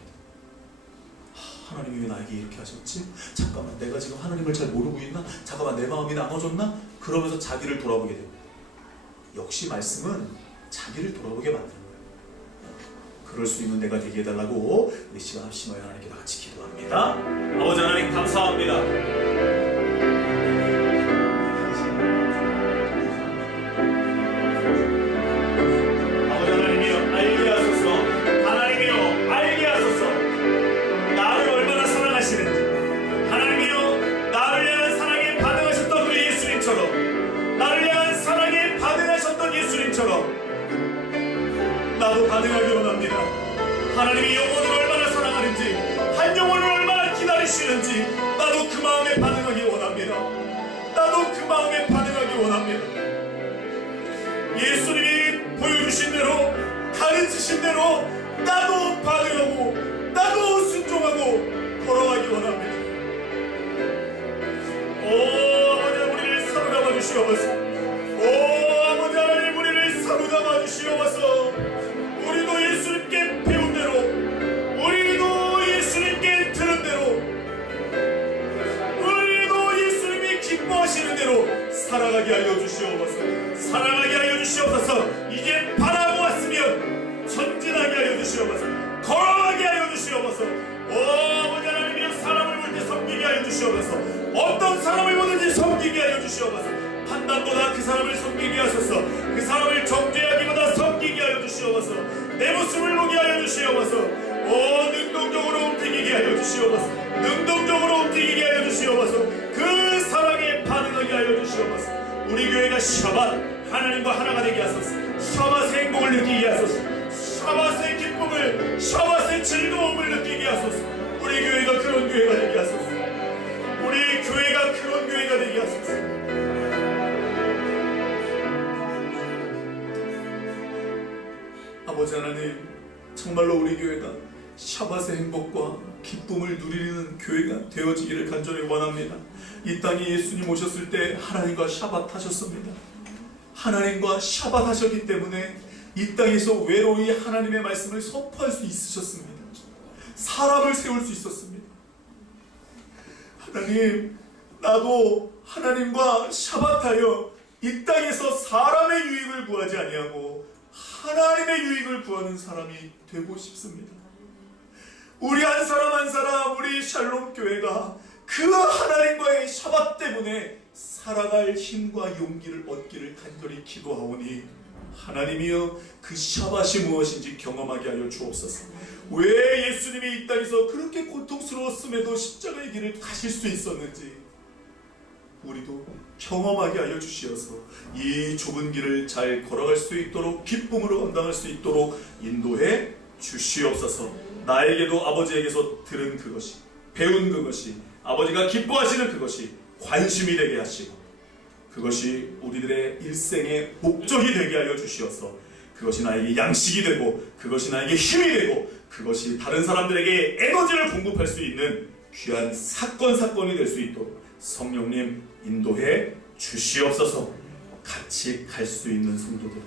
하나님이 왜 나에게 이렇게 하셨지? 잠깐만, 내가 지금 하나님을 잘 모르고 있나? 잠깐만, 내 마음이 나눠졌나? 그러면서 자기를 돌아보게 됩니다. 역시 말씀은 자기를 돌아보게 만드는 거예요. 그럴 수 있는 내가 되게 해달라고 이 시간 합심하여 하나님께 다 같이 기도합니다. 아버지 하나님 감사합니다. 나도 반응하기 원합니다. 하나님이 영혼을 얼마나 사랑하는지, 한 영혼을 얼마나 기다리시는지 나도 그 마음에 반응하기 원합니다. 나도 그 마음에 반응하기 원합니다. 예수님이 보여주신 대로, 가르치신 대로 나도 반응하고 나도 순종하고 걸어가기 원합니다. 오 아버지, 우리를 사로잡아 주시옵소서. 오 아버지 하나님, 우리를 사로잡아 주시옵소서. 우리도 예수님께 배운 대로, 우리도 예수님께 들은 대로, 우리도 예수님이 기뻐하시는 대로 살아가게 하여 주시옵소서. 살아가게 하여 주시옵소서. 이제 바라고 왔으면 전진하게 하여 주시옵소서. 걸어가게 하여 주시옵소서. 오 아버지 하나님이여, 사람을 볼 때 섬기게 하여 주시옵소서. 어떤 사람을 보든지 섬기게 하여 주시옵소서. 판단보다 그 사람을 섬기게 하소서. 그 사람을 정죄하기보다 섬기게 하여 주시옵소서. 내 모습을 보게 하여 주시옵소서. 오 능동적으로 움직이게 하여 주시옵소서. 능동적으로 움직이게 하여 주시옵소서. 그 사랑의 반응하게 하여 주시옵소서. 우리 교회가 샤밧 하나님과 하나가 되게 하소서. 샤밧의 행복을 느끼게 하소서. 샤밧의 기쁨을, 샤밧의 즐거움을 느끼게 하소서. 우리 교회가 그런 교회가 되게 하소서. 우리 교회가 그런 교회가 되게 하소서. 아버지 하나님, 정말로 우리 교회가 샤밧의 행복과 기쁨을 누리는 교회가 되어지기를 간절히 원합니다. 이 땅에 예수님 오셨을 때 하나님과 샤밧 하셨습니다. 하나님과 샤밧 하셨기 때문에 이 땅에서 외로이 하나님의 말씀을 선포할 수 있으셨습니다. 사람을 세울 수 있었습니다. 하나님, 나도 하나님과 샤밧하여 이 땅에서 사람의 유익을 구하지 아니하고 하나님의 유익을 구하는 사람이 되고 싶습니다. 우리 한 사람 한 사람, 우리 샬롬 교회가 그 하나님과의 샤밧 때문에 살아갈 힘과 용기를 얻기를 간절히 기도하오니 하나님이여, 그 샤밧이 무엇인지 경험하게 하여 주옵소서. 왜 예수님이 이 땅에서 그렇게 고통스러웠음에도 십자가의 길을 가실 수 있었는지 우리도 경험하게 하여 주시어서 이 좁은 길을 잘 걸어갈 수 있도록, 기쁨으로 감당할 수 있도록 인도해 주시옵소서. 나에게도 아버지에게서 들은 그것이, 배운 그것이, 아버지가 기뻐하시는 그것이 관심이 되게 하시고 그것이 우리들의 일생의 목적이 되게 하여 주시어서 그것이 나에게 양식이 되고 그것이 나에게 힘이 되고 그것이 다른 사람들에게 에너지를 공급할 수 있는 귀한 사건이 될 수 있도록 성령님 인도해 주시옵소서. 같이 갈 수 있는 성도들,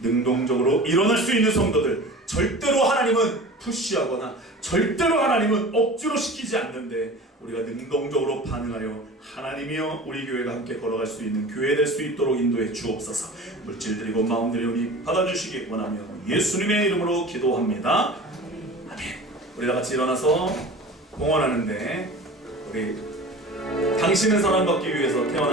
능동적으로 일어날 수 있는 성도들, 절대로 하나님은 푸시하거나 절대로 하나님은 억지로 시키지 않는데 우리가 능동적으로 반응하여 하나님이여 우리 교회가 함께 걸어갈 수 있는 교회 될 수 있도록 인도해 주옵소서. 물질 드리고 마음 드리오니 받아주시기 원하며 예수님의 이름으로 기도합니다. 아멘. 우리 다 같이 일어나서 공헌하는데, 우리 당신은 사랑받기 위해서 태어난